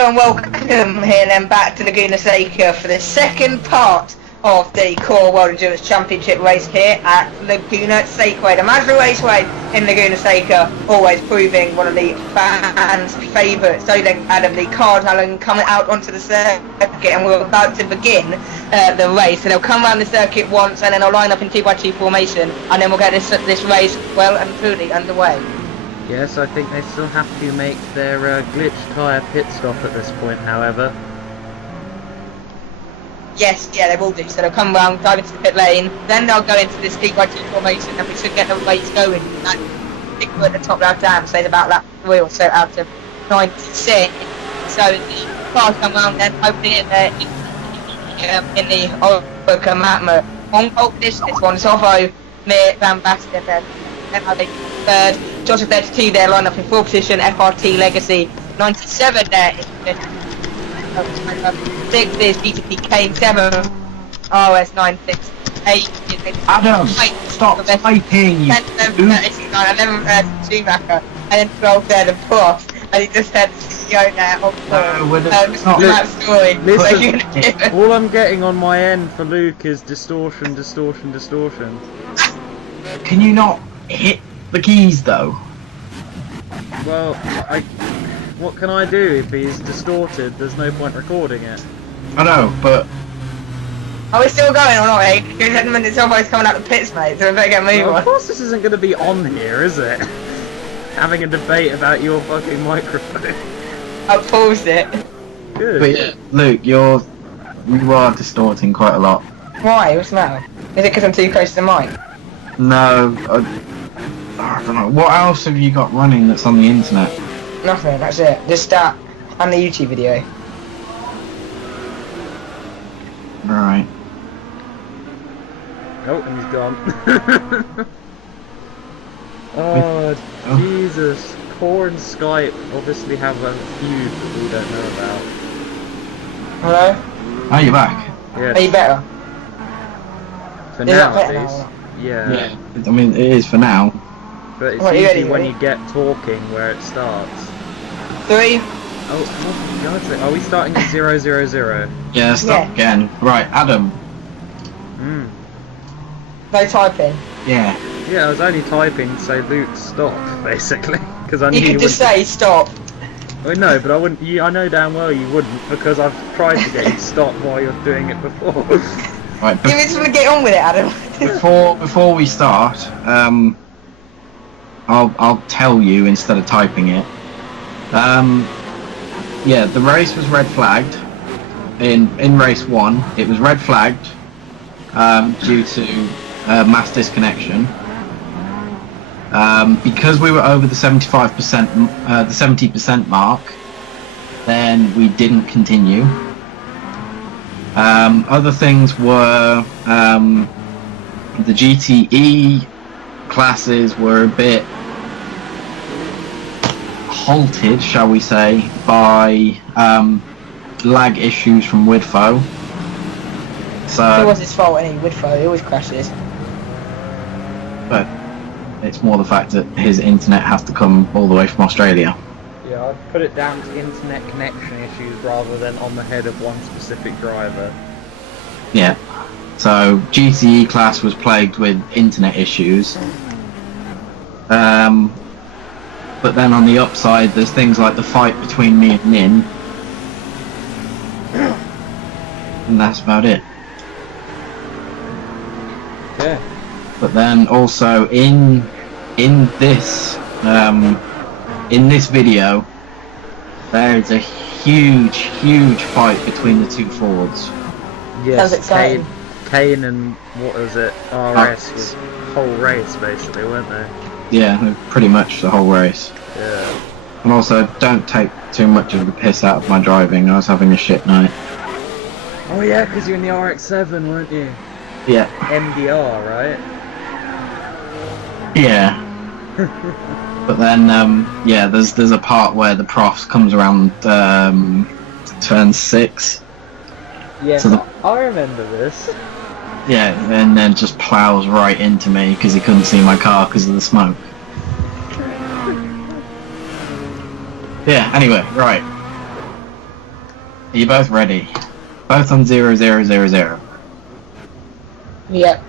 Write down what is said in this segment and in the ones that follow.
Hello and welcome here then back to Laguna Seca for the second part of the Core World Endurance Championship race here at Laguna Seca. The Mazda Raceway in Laguna Seca, always proving one of the fans' favourites. So then Adam, the cars are coming out onto the circuit and we're about to begin the race. So they'll come around the circuit once and then they'll line up in 2x2 formation and then we'll get this race well and truly underway. Yes, I think they still have to make their glitch tyre pit stop at this point, however. Yes, yeah, they will do. So they'll come round, drive into the pit lane, then they'll go into this 2x2 formation and we should get the race going. That people at the top left hand saying about that wheel or so out of 96. So the cars come round then, hopefully in the Oka Matma. On pole position, this one's Ovo, Mir, Van Basten, then I think third. Joshua 32 there, line up in 4th position, FRT Legacy 97 there. 6 is GTP Kane 7, RS 968. Adam, stop typing, you 10, 11, Schumacher, and then 12 there, the boss. And he just had the CEO there on it's not that story. Listen, all I'm getting on my end for Luke is distortion. Can you not hit the keys though? Well, what can I do if he's distorted? There's no point recording it. I know, but... Are we still going or not, eh? Because at the minute somebody's coming out the pits, mate, so we better get moving. Well, of course this isn't going to be on here, is it? Having a debate about your fucking microphone. I paused it. Good. But yeah, Luke, you are distorting quite a lot. Why? What's the matter? Is it because I'm too close to the mic? No, I don't know. What else have you got running that's on the internet? Nothing, that's it. Just that and the YouTube video. Right. Oh, and he's gone. Oh, Jesus. Core and Skype obviously have a feud that we don't know about. Hello? Oh, you're back? Yes. Are you better? For Is now, that at better least. now? Yeah. I mean, it is for now. But it's Right, you usually ready, when ready? you get talking where it starts. 3. Oh, God's sake. Are we starting at 000? Yeah, stop Yeah. again. Right, Adam. No typing. Yeah. Yeah, I was only typing to say Luke stop, basically. Because I knew You could just say stop. Well, no, but I wouldn't. I know damn well you wouldn't, because I've tried to get you to stop while you're doing it before. Right, Give me something to get on with it, Adam. before we start, I'll tell you instead of typing it. Yeah, the race was red flagged. In race 1, it was red flagged due to mass disconnection. Because we were over the 75%, the 70% mark, then we didn't continue. Other things were the GTE classes were a bit halted, shall we say, by lag issues from Widfo. So It was his fault, any Widfo, he always crashes. but it's more the fact that his internet has to come all the way from Australia. Yeah, I'd put it down to internet connection issues rather than on the head of one specific driver. Yeah. So GTE class was plagued with internet issues. But then on the upside, there's things like the fight between me and Nin. And that's about it. Yeah. But then also in this video, there is a huge fight between the two Fords. Sounds Yes, exciting. Kane and what was it? RS was whole race basically, weren't they? Yeah, pretty much the whole race. Yeah. And also, don't take too much of the piss out of my driving. I was having a shit night. Oh yeah, because you're in the RX-7, weren't you? Yeah. MDR, right? Yeah. But then, yeah, there's a part where the Profs comes around turn 6. Yeah, So I remember this. Yeah, and then just plows right into me because he couldn't see my car because of the smoke. Yeah, anyway, right. Are you both ready? Both on 0000. Yep.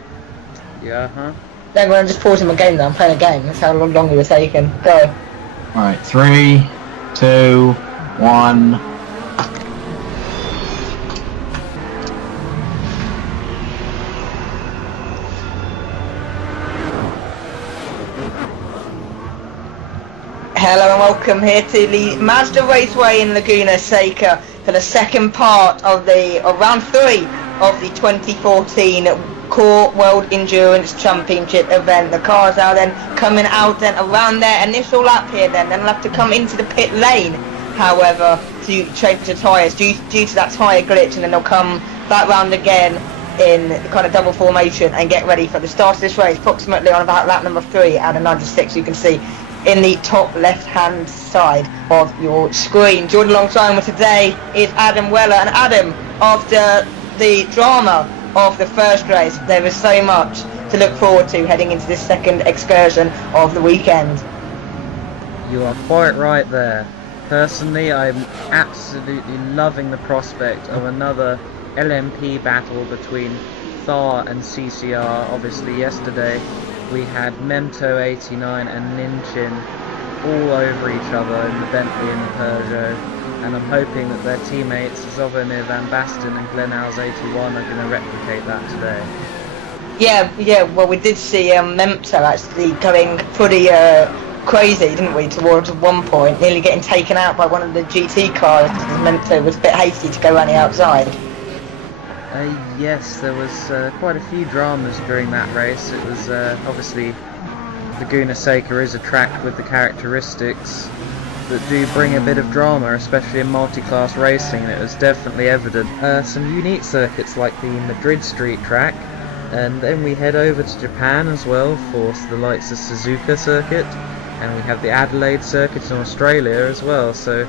Yeah, huh? Then when I'm just pausing my game now, I'm playing a game. That's how long you were taking. Go. Alright, 3, 2, 1. Hello and welcome here to the Mazda Raceway in Laguna Seca for the second part of round 3 of the 2014 Core World Endurance Championship event. The cars are then coming out then around their initial lap here then they'll have to come into the pit lane, however, to change the tyres due to that tyre glitch, and then they'll come back round again in kind of double formation and get ready for the start of this race, approximately on about lap number 3 out of 96, you can see in the top left hand side of your screen. Joined alongside me today is Adam Weller. And Adam, after the drama of the first race, there is so much to look forward to heading into this second excursion of the weekend. You are quite right there. Personally, I'm absolutely loving the prospect of another LMP battle between Thar and CCR. Obviously yesterday we had Memto 89 and Ninchin all over each other in the Bentley and the Peugeot, and I'm hoping that their teammates Zovomir Van Basten and Glenhouse 81 are going to replicate that today. Yeah, well, we did see Memto actually going pretty crazy, didn't we, towards one point, nearly getting taken out by one of the GT cars because Memto was a bit hasty to go around the outside. Yes, there was quite a few dramas during that race. It was obviously Laguna Seca is a track with the characteristics that do bring a bit of drama, especially in multi-class racing, and it was definitely evident. Some unique circuits like the Madrid Street track, and then we head over to Japan as well for the likes of Suzuka circuit, and we have the Adelaide circuit in Australia as well, so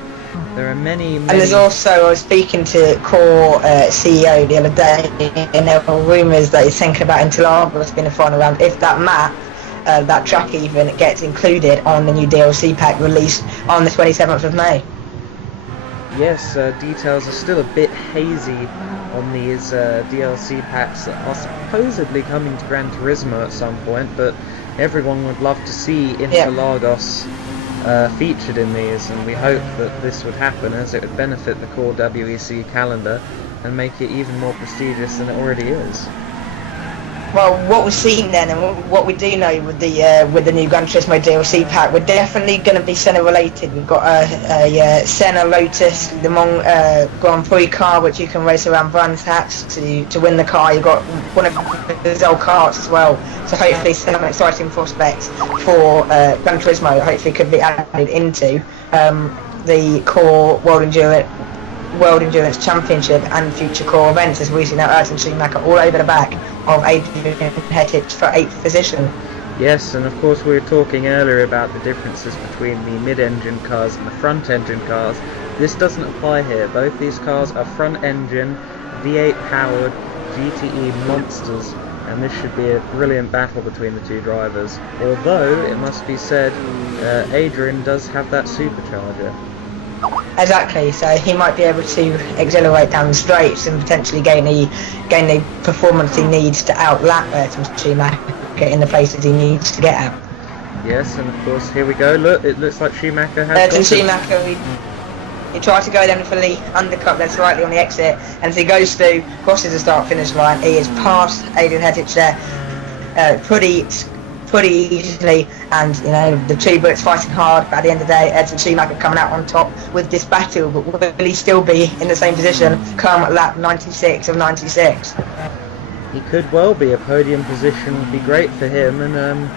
there are many... And there's also, I was speaking to Core CEO the other day, and there were rumours that he's thinking about Interlagos being the final round if that map, that track even, gets included on the new DLC pack released on the 27th of May. Yes, details are still a bit hazy on these DLC packs that are supposedly coming to Gran Turismo at some point, but everyone would love to see Interlagos featured in these, and we hope that this would happen, as it would benefit the core WEC calendar and make it even more prestigious than it already is. Well, what we're seeing then, and what we do know with the new Gran Turismo DLC pack, we're definitely going to be Senna related. We've got a Senna Lotus Le Mans Grand Prix car, which you can race around Brands Hatch to win the car. You've got one of his old karts as well, so hopefully some exciting prospects for Gran Turismo hopefully could be added into the core World Endurance Championship and future core events, as we see now Ayrton Schumacher all over the back of Adrian Hetich for 8th position. Yes, and of course we were talking earlier about the differences between the mid-engine cars and the front-engine cars. This doesn't apply here. Both these cars are front-engine, V8 powered, GTE monsters, and this should be a brilliant battle between the two drivers. Although, it must be said, Adrian does have that supercharger. Exactly, so he might be able to accelerate down the straights and potentially gain the performance he needs to outlap Ayrton Schumacher in the places he needs to get out. Yes, and of course, here we go. Look, it looks like Schumacher has... Ayrton Schumacher, he tried to go then for the undercut there slightly on the exit, and as he goes through, crosses the start-finish line, he is past Adrian Hetich there pretty easily, and you know the two Brits fighting hard, but at the end of the day Ayrton Schumacher coming out on top with this battle. But will he still be in the same position come lap 96 of 96? He could well be. A podium position would be great for him, and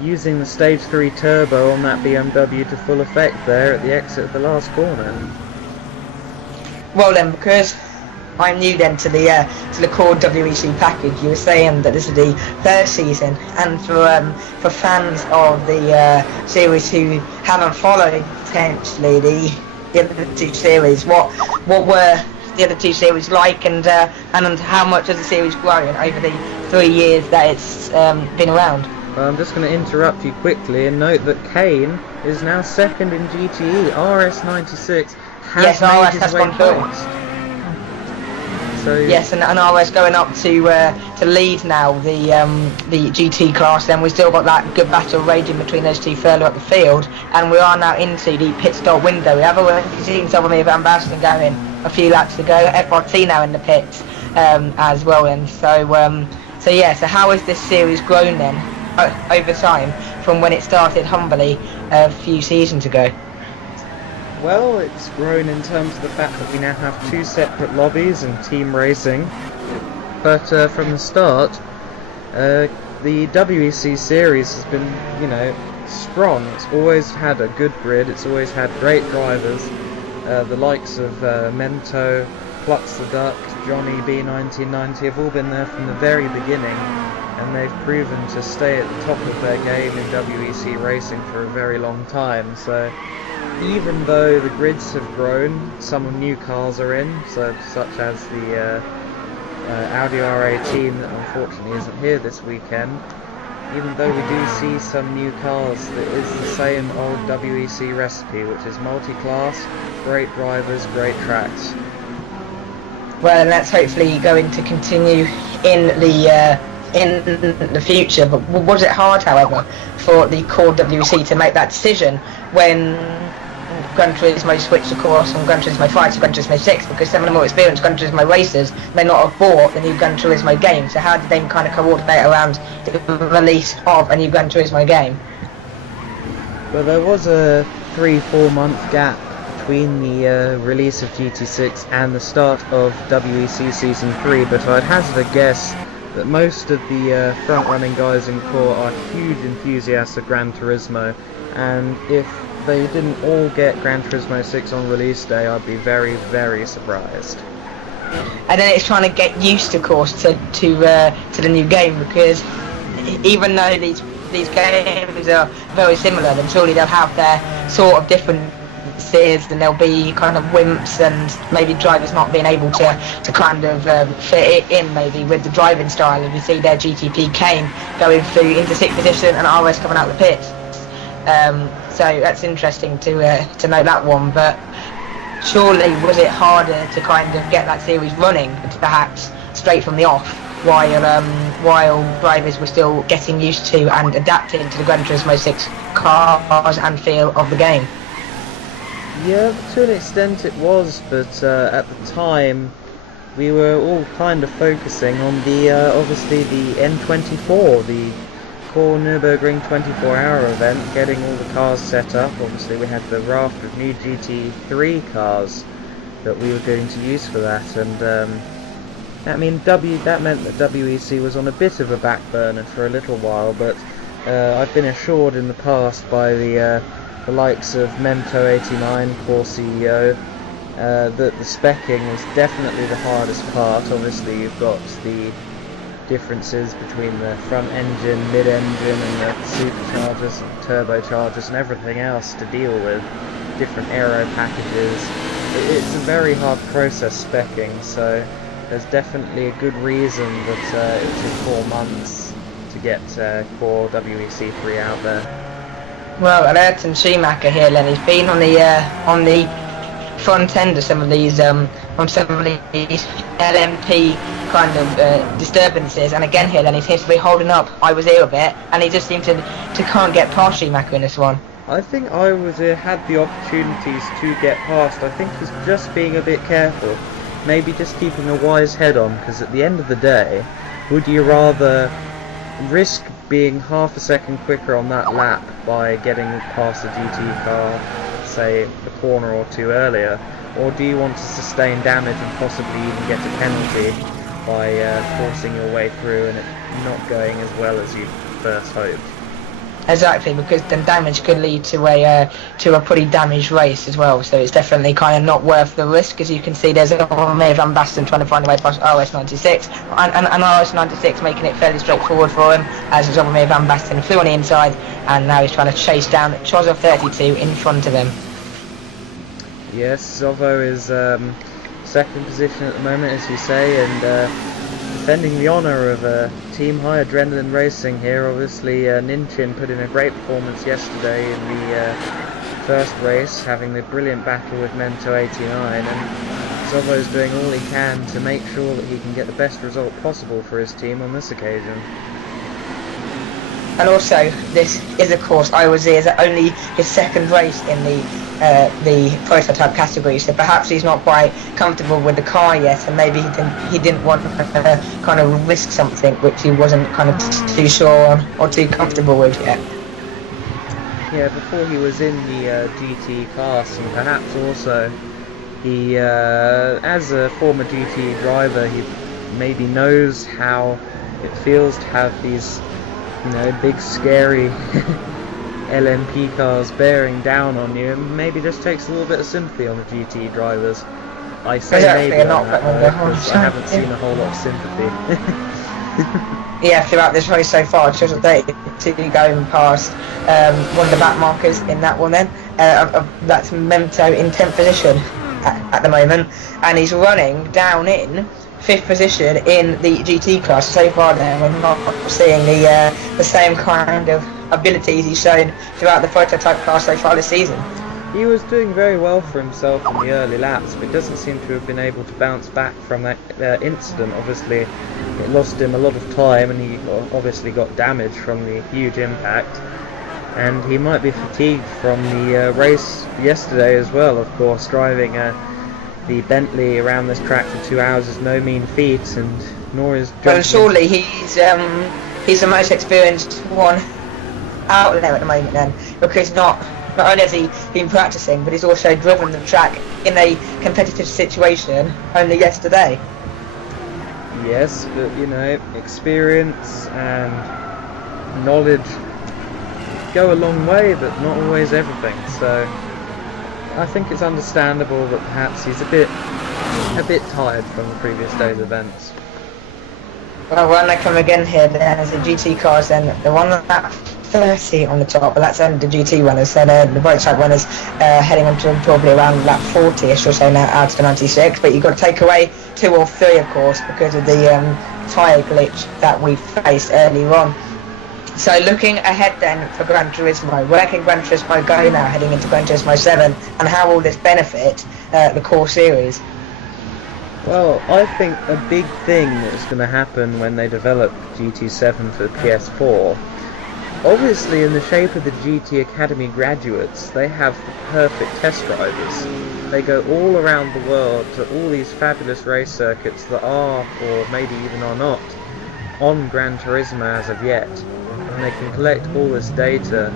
using the stage 3 turbo on that BMW to full effect there at the exit of the last corner. Well then, because I'm new then to the core WEC package, you were saying that this is the third season, and for fans of the series who haven't followed potentially the other two series, what were the other two series like, and how much has the series grown over the 3 years that it's been around? Well, I'm just going to interrupt you quickly and note that Kane is now second in GTE, RS96, Yes, made RS his has way gone through. past. So Yes, and RS going up to lead now the GT class. Then we still got that good battle raging between those two further up the field, and we are now into the pit stop window. We have already seen Salvador Van Basten going a few laps ago. FRT now in the pits as well. And so yeah. So how has this series grown then over time from when it started humbly a few seasons ago? well, it's grown in terms of the fact that we now have 2 separate lobbies and team racing. But from the start, the WEC series has been, strong. It's always had a good grid. It's always had great drivers. The likes of Mento, Klutz the Duck, Johnny B1990 have all been there from the very beginning, and they've proven to stay at the top of their game in WEC racing for a very long time. So even though the grids have grown, some new cars are in, such as the Audi R18 that unfortunately isn't here this weekend. Even though we do see some new cars, it is the same old WEC recipe, which is multi-class, great drivers, great tracks. Well, and that's hopefully going to continue in the future. But was it hard, however, for the core WEC to make that decision when Gran Turismo switched across from Gran Turismo 5 to Gran Turismo 6, because some of the more experienced Gran Turismo racers may not have bought the new Gran Turismo game? So how did they kind of coordinate around the release of a new Gran Turismo game? Well, there was a 3-4 month gap between the release of GT6 and the start of WEC Season 3, but I'd hazard a guess that most of the front-running guys in core are huge enthusiasts of Gran Turismo, and if they didn't all get Gran Turismo 6 on release day, I'd be very, very surprised. And then it's trying to get used, of course, to the new game, because even though these games are very similar, then surely they'll have their sort of differences, and there'll be kind of wimps and maybe drivers not being able to kind of fit it in maybe with the driving style. And you see their GTP Kane going through into 6th position and RS coming out of the pits. So that's interesting to note that one. But surely was it harder to kind of get that series running, perhaps straight from the off, while drivers were still getting used to and adapting to the Gran Turismo 6 cars and feel of the game? Yeah, to an extent it was, but at the time we were all kind of focusing on the obviously the N24, the core Nürburgring 24-hour event, getting all the cars set up. Obviously we had the raft of new GT3 cars that we were going to use for that, and that meant that WEC was on a bit of a back burner for a little while, but I've been assured in the past by the likes of Mento89, core CEO, that the specking was definitely the hardest part. Obviously you've got the differences between the front engine, mid-engine and the superchargers and turbochargers and everything else to deal with, different aero packages. It's a very hard process specking, so there's definitely a good reason that it took 4 months to get core WEC3 out there. Well, Ayrton Schumacher here, Len, he's been on the front end of some of these LMP kind of disturbances, and again here, Len, he seems to be holding up. I was here a bit, and he just seemed to can't get past Schumacher in this one. I think I had the opportunities to get past. I think he's just being a bit careful, maybe just keeping a wise head on, because at the end of the day, would you rather risk being half a second quicker on that lap by getting past a GT car, say a corner or two earlier, or do you want to sustain damage and possibly even get a penalty by forcing your way through and it not going as well as you first hoped? Exactly, because then damage could lead to a pretty damaged race as well. So it's definitely kind of not worth the risk. As you can see, there's Van Basten trying to find a way past RS96, and RS96 making it fairly straightforward for him, as Van Basten flew on the inside, and now he's trying to chase down Chozov 32 in front of him. Yes, Zovo is second position at the moment, as you say, and defending the honour of Team High Adrenaline Racing here. Obviously Ninchin put in a great performance yesterday in the first race, having the brilliant battle with Mento 89, and Zovo's doing all he can to make sure that he can get the best result possible for his team on this occasion. And also, this is, of course, is only his second race in the prototype category, so perhaps he's not quite comfortable with the car yet, and maybe he didn't want to kind of risk something which he wasn't kind of too sure on or too comfortable with yet. Yeah, before he was in the GT class, and perhaps also he, as a former GT driver, he maybe knows how it feels to have these, you know, big scary LMP cars bearing down on you, and maybe just takes a little bit of sympathy on the GT drivers. I say maybe on that, because I haven't seen a whole lot of sympathy. Yeah, throughout this race so far, it's just that two going past one of the back markers in that one then. That's Mento in 10th position at the moment, and he's running down in 5th position in the GT class so far there. We're not seeing the same kind of abilities he's shown throughout the prototype class so far this season. He was doing very well for himself in the early laps, but doesn't seem to have been able to bounce back from that incident. Obviously, it lost him a lot of time, and he obviously got damage from the huge impact. And he might be fatigued from the race yesterday as well. Of course, driving the Bentley around this track for 2 hours is no mean feat, and nor is. Well, surely he's the most experienced one out there at the moment then, because not only has he been practicing, but he's also driven the track in a competitive situation only yesterday. Yes, but you know, experience and knowledge go a long way, but not always everything. So I think it's understandable that perhaps he's a bit tired from the previous day's events. Well, when they come again here, then as the GT cars, then the one that 30 on the top, but that's only the GT runners. So the prototype runners heading on to probably around lap 40ish or so now out to 96. But you've got to take away 2 or 3, of course, because of the tyre glitch that we faced earlier on. So looking ahead then for Gran Turismo, where can Gran Turismo go now heading into Gran Turismo 7, and how will this benefit the core series? Well, I think a big thing that's going to happen when they develop GT7 for PS4, obviously in the shape of the GT Academy graduates, they have the perfect test drivers. They go all around the world to all these fabulous race circuits that are, or maybe even are not, on Gran Turismo as of yet. And they can collect all this data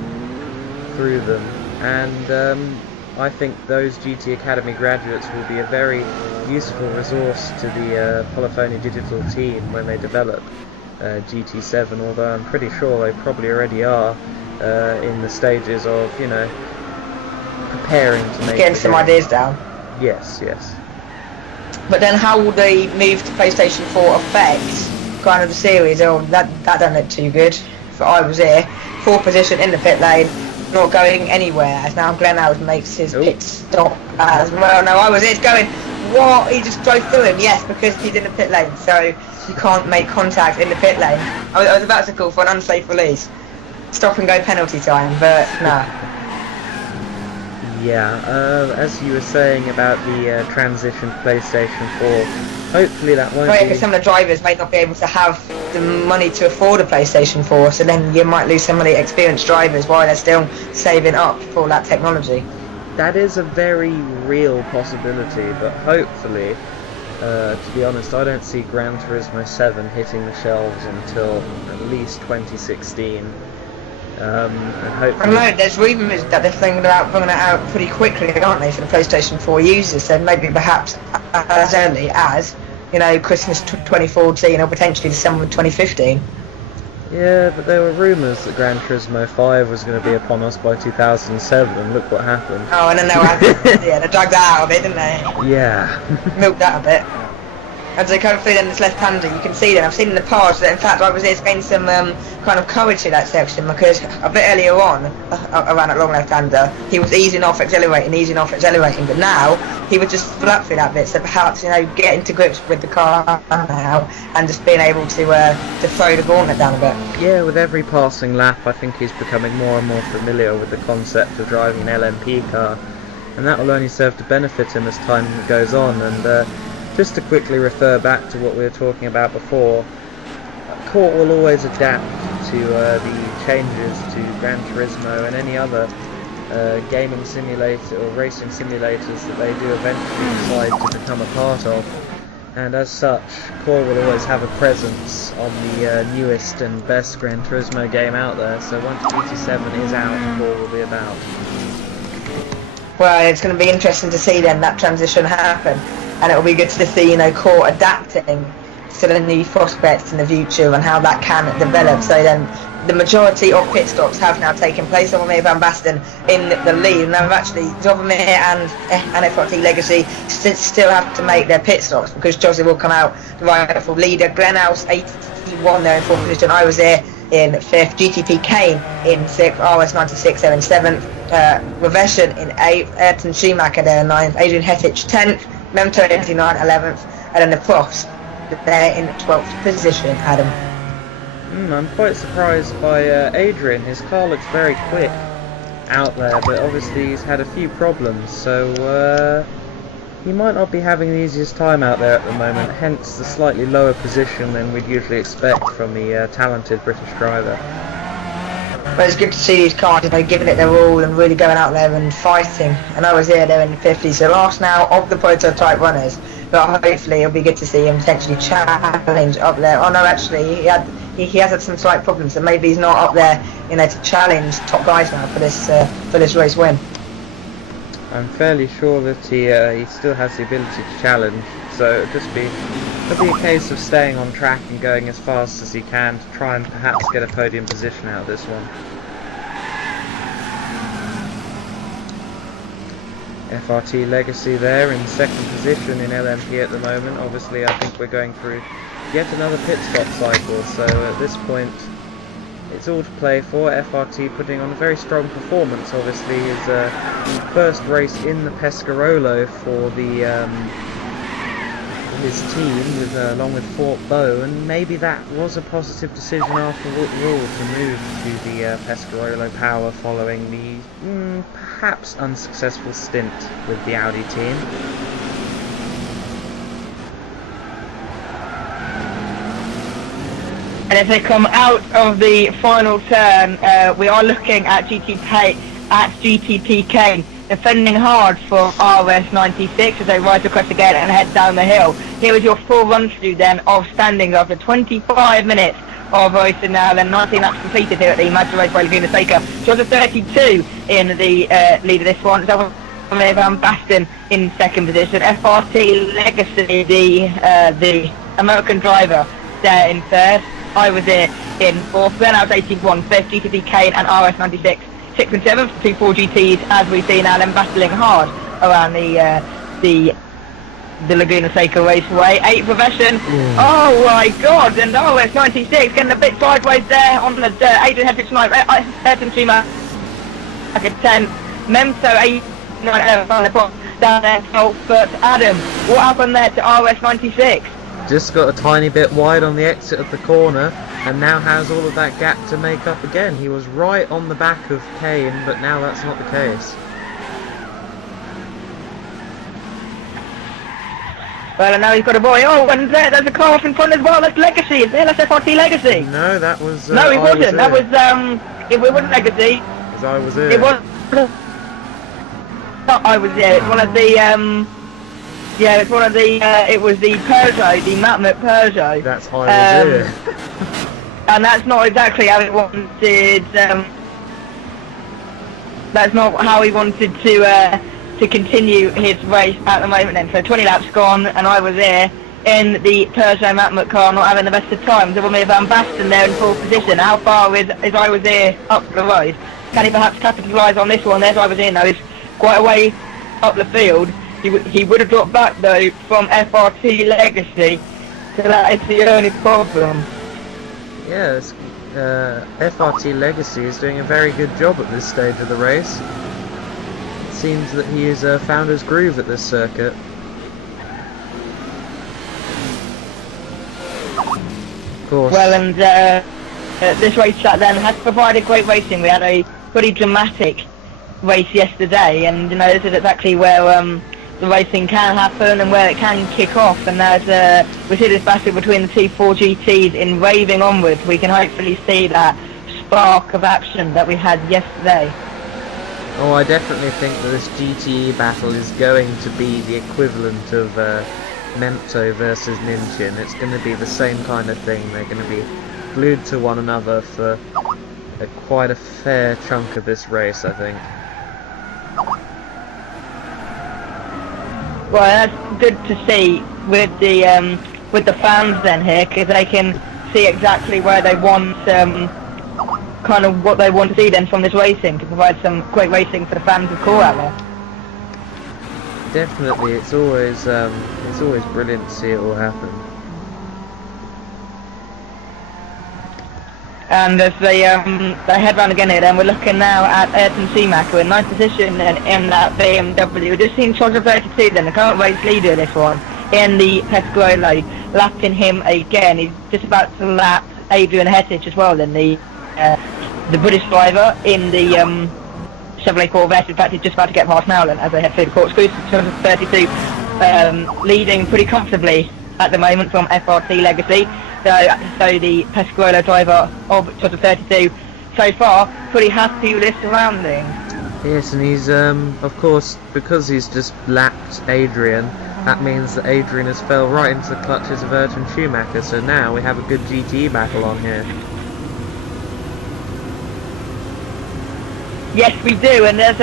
through them, and I think those GT Academy graduates will be a very useful resource to the Polyphony Digital team when they develop GT7, although I'm pretty sure they probably already are in the stages of, you know, preparing to make... Getting some ideas down. Yes, yes. But then how will the move to PlayStation 4 affect kind of the series? Oh, that don't look too good. For I was here, 4th position in the pit lane, not going anywhere, as now Glenn makes his pit stop as well. No, I was here going, what? He just drove through him, yes, because he's in the pit lane, so you can't make contact in the pit lane. I was about to call for an unsafe release. Stop and go penalty time, but no. Yeah, as you were saying about the transition to PlayStation 4, hopefully that won't be... because some of the drivers may not be able to have the money to afford a PlayStation 4, so then you might lose some of the experienced drivers while they're still saving up for that technology. That is a very real possibility, but hopefully, to be honest, I don't see Gran Turismo 7 hitting the shelves until at least 2016. And hopefully... I don't know, there's rumours that they're thinking about bringing it out pretty quickly, aren't they, for the PlayStation 4 users, so maybe perhaps as early as, you know, Christmas 2014 or potentially December 2015. Yeah, but there were rumours that Gran Turismo 5 was going to be upon us by 2007, and look what happened. Oh, and then they dragged that out of it, didn't they? Yeah. Milked that a bit. as they come through then this left-hander, you can see them. I've seen in the past that in fact I was there to gain some kind of courage through that section, because a bit earlier on, around that long left-hander, he was easing off, accelerating, but now he was just flat through that bit. So perhaps, you know, getting to grips with the car now and just being able to throw the gauntlet down a bit. Yeah, with every passing lap, I think he's becoming more and more familiar with the concept of driving an LMP car, and that will only serve to benefit him as time goes on. And just to quickly refer back to what we were talking about before, Court will always adapt to the changes to Gran Turismo and any other gaming simulator or racing simulators that they do eventually decide to become a part of. And as such, Core will always have a presence on the newest and best Gran Turismo game out there, so once GT7 is out, Core will be about. Well, it's going to be interesting to see then that transition happen, and it'll be good to see, you know, Core adapting to the new prospects in the future and how that can develop. So then the majority of pit stops have now taken place. Zoboomir Van Basten in the lead. Now actually Zoboomir and FRT Legacy still have to make their pit stops, because Jose will come out the rightful leader. Glenhouse 81 there in 4th position. I was there in 5th. GTP Kane in 6th. RS 96 there in 7th. Reversion in 8th. Ayrton Schumacher there in 9th. Adrian Hetich 10th. Memto 89 11th. And then the profs there in 12th position, Adam. I'm quite surprised by Adrian. His car looks very quick out there, but obviously he's had a few problems, so he might not be having the easiest time out there at the moment, hence the slightly lower position than we'd usually expect from the talented British driver. But it's good to see these cars, you know, giving it their all and really going out there and fighting. And I was there in the 50s, so last now of the prototype runners, but hopefully it'll be good to see him potentially challenge up there. Oh no, actually he has had some slight problems, so maybe he's not up there, you know, to challenge top guys now for this race win. I'm fairly sure that he still has the ability to challenge, so it'll be a case of staying on track and going as fast as he can to try and perhaps get a podium position out of this one. FRT Legacy there in 2nd position in LMP at the moment. Obviously I think we're going through yet another pit stop cycle, so at this point it's all to play for. FRT putting on a very strong performance, obviously his first race in the Pescarolo for his team, along with Fort Bow, and maybe that was a positive decision after all to move to the Pescarolo Power following the perhaps unsuccessful stint with the Audi team. And as they come out of the final turn, we are looking at GTP Kane defending hard for RS 96 as they rise across the gate and head down the hill. Here is your full run through then of standings after 25 minutes of racing now, then 19 laps completed here at the Mazda race by Laguna Seca. Just a 32 in the lead of this one. Zoboomir Van Basten in 2nd position. FRT Legacy, the American driver, there in 3rd. I was there in 4th. Then I was 81, 5th. GTP Kane and RS 96 6th and 7th. 2 4 GTs as we see now, then battling hard around the Laguna Seca Raceway. 8th Reversion. Oh my god, and RS 96 getting a bit sideways there on the dirt. Adrian Hetich 9th. Ayrton Schumacher 10th. Memto 8th on the top down there 12th. But Adam, what happened there to RS 96? Just got a tiny bit wide on the exit of the corner, and now has all of that gap to make up again. He was right on the back of Kane, but now that's not the case. Well, and now he's got a boy. Oh, and there's a car off in front as well. That's Legacy, is there? That's FRT Legacy. No, that was... no, it wasn't. That was, it wasn't Legacy. Because I was here. It was... not I was there. It's one of the, yeah, it's one of the, it was the Peugeot, the Matmut Peugeot. That's how I was here. And that's not exactly how he wanted, that's not how he wanted to continue his race at the moment then. So 20 laps gone, and I was there in the Peugeot Matmut car, not having the best of times. Zoboomir Van Basten there in 4th position. How far is I was there up the road? Can he perhaps capitalise on this one? There's I was in though, it's quite a way up the field. He would have dropped back though from FRT Legacy, So that is the only problem. Yes, FRT Legacy is doing a very good job at this stage of the race. It seems that he has found his groove at this circuit. Of course. Well, and this race track then has provided great racing. We had a pretty dramatic race yesterday, and you know, this is exactly where the racing can happen and where it can kick off. And as we see this battle between the T4 GTs in raving onwards, we can hopefully see that spark of action that we had yesterday. Oh, I definitely think that this GTE battle is going to be the equivalent of Memto versus Ninchin. It's going to be the same kind of thing. They're going to be glued to one another for quite a fair chunk of this race, I think. Well, that's good to see with the fans then here, because they can see exactly where they want, kind of what they want to see then from this racing, to provide some great racing for the fans of Core out there. Definitely, it's always brilliant to see it all happen. And as they head round again here, then we're looking now at Ayrton Schumacher in ninth position and in that BMW. We're just seeing 232 then, the current race leader this one, in the Pescarolo, lapping him again. He's just about to lap Adrian Hettich as well, then the British driver in the Chevrolet Corvette. In fact, he's just about to get past Nowlan as they head through the corkscrew. 232, leading pretty comfortably at the moment from FRT Legacy. So the Pescarolo driver of 232 so far pretty happy with his surroundings. Yes, and he's of course, because he's just lapped Adrian, that means that Adrian has fell right into the clutches of Ayrton Schumacher. So now we have a good GTE battle on here. Yes, we do, and as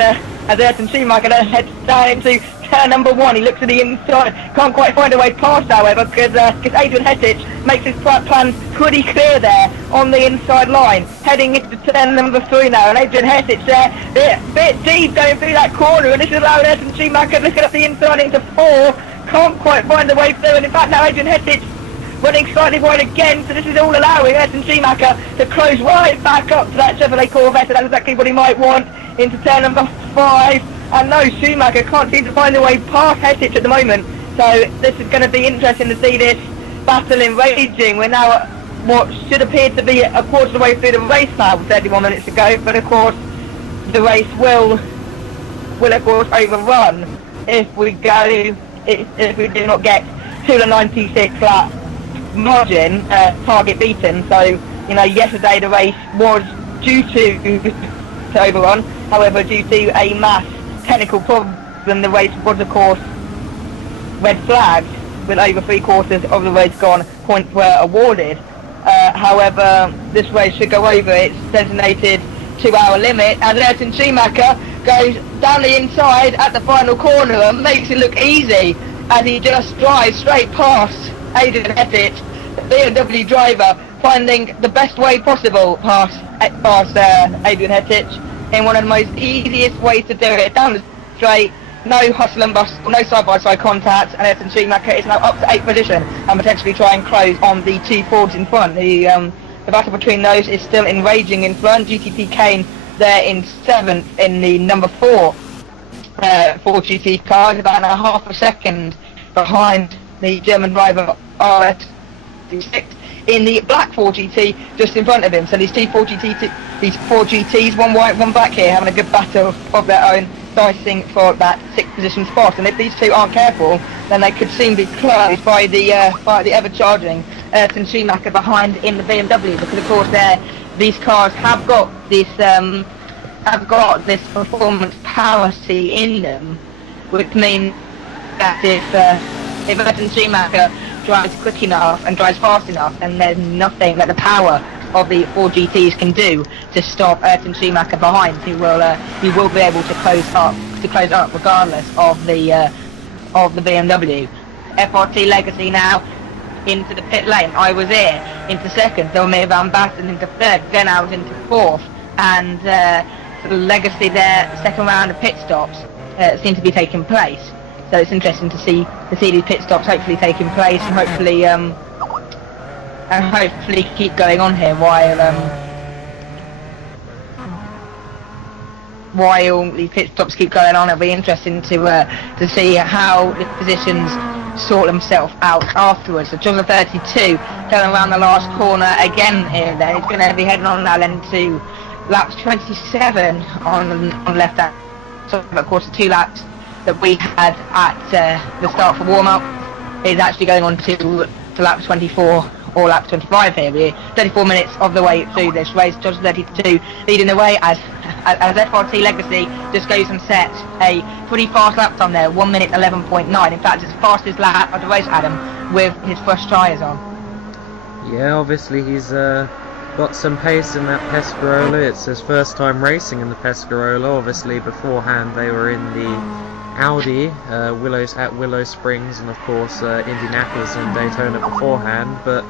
Ayrton Schumacher heads down into turn number 1, he looks to the inside, can't quite find a way past, however, because Adrian Hettich makes his plan pretty clear there on the inside line, heading into turn number 3 now, and Adrian Hettich there, bit deep going through that corner, and this is allowed Ayrton Schumacher looking up the inside into 4, can't quite find a way through, and in fact now Adrian Hettich running slightly wide again, so this is all allowing Ayrton Schumacher to close right back up to that Chevrolet Corvette, and that's exactly what he might want into turn number 5. And no, Schumacher can't seem to find a way past Hettich at the moment, so this is going to be interesting to see this battle in raging. We're now at what should appear to be a quarter of the way through the race now, with 31 minutes to go, but of course the race will of course overrun if we do not get to the 96 lap margin, target beaten. So, you know, yesterday the race was due to overrun, however due to a mass technical problem the race was of course red flagged, with over 3/4 of the race gone, points were awarded. However, this race should go over its designated 2-hour limit, and Ayrton Schumacher goes down the inside at the final corner and makes it look easy as he just drives straight past Adrian Hettich, the BMW driver, finding the best way possible past Adrian Hettich in one of the most easiest ways to do it, down the straight, no hustle and bustle, no side-by-side contact, and Ayrton Schumacher is now up to 8th position and potentially try and close on the two Fords in front. The battle between those is still enraging in front. GTP Kane there in 7th in the number 4 Ford GT car, is about a half a second behind the German driver RS6 in the black 4GT just in front of him. So these four GTs, one white, one black here, having a good battle of their own, dicing for that 6th position spot. And if these two aren't careful, then they could soon be closed by the ever-charging Ayrton Schumacher behind in the BMW, because of course these cars have got this performance parity in them, which means that if Ayrton Schumacher drives quick enough and drives fast enough, and there's nothing that the power of the 4 GTs can do to stop Ayrton Schumacher behind. He will be able to close up regardless of the BMW. FRT Legacy now into the pit lane. I was here into 2nd, Domir Van Basten into 3rd, then I was into 4th, and Legacy there, 2nd round of pit stops seem to be taking place. So it's interesting to see these pit stops hopefully taking place, and hopefully and hopefully keep going on here while the pit stops keep going on. It'll be interesting to see how the positions sort themselves out afterwards. So John 32 going around the last corner again here. There he's going to be heading on now then to lap 27 on left hand. So of course the 2 laps that we had at the start for warm up is actually going on to lap 24 or lap 25 here. We're 34 minutes of the way through this race. John 32 leading the way as FRT Legacy just goes and sets a pretty fast lap time there, 1 minute 11.9. In fact, it's the fastest lap of the race, Adam, with his fresh tyres on. Yeah, obviously he's got some pace in that Pescarola. It's his first time racing in the Pescarola. Obviously beforehand they were in the Audi Willow Springs and of course Indianapolis and Daytona beforehand, but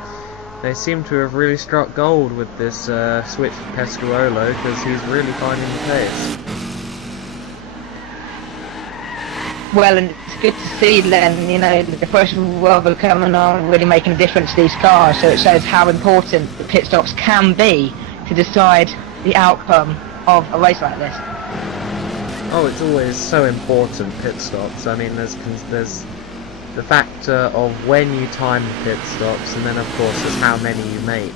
they seem to have really struck gold with this switch to Pescarola because he's really finding the pace. Well, and it's good to see then, you know, the first world are coming on, really making a difference to these cars, so it shows how important the pit stops can be to decide the outcome of a race like this. Oh, it's always so important, pit stops. I mean, there's the factor of when you time the pit stops, and then of course there's how many you make.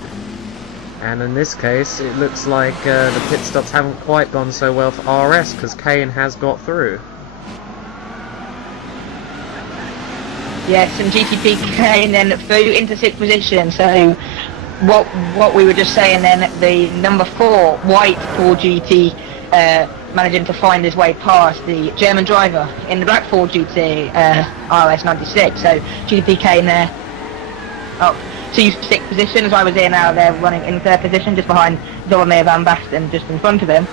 And in this case, it looks like the pit stops haven't quite gone so well for RS because Kane has got through. Yes, and GTP Kane then through into 6th position. So what we were just saying then, the number 4 white Ford GT managing to find his way past the German driver in the black Ford GT RS96. So GTP Kane there up to 6th position, as I was here now. They're running in 3rd position just behind Zoromir van Basten just in front of him.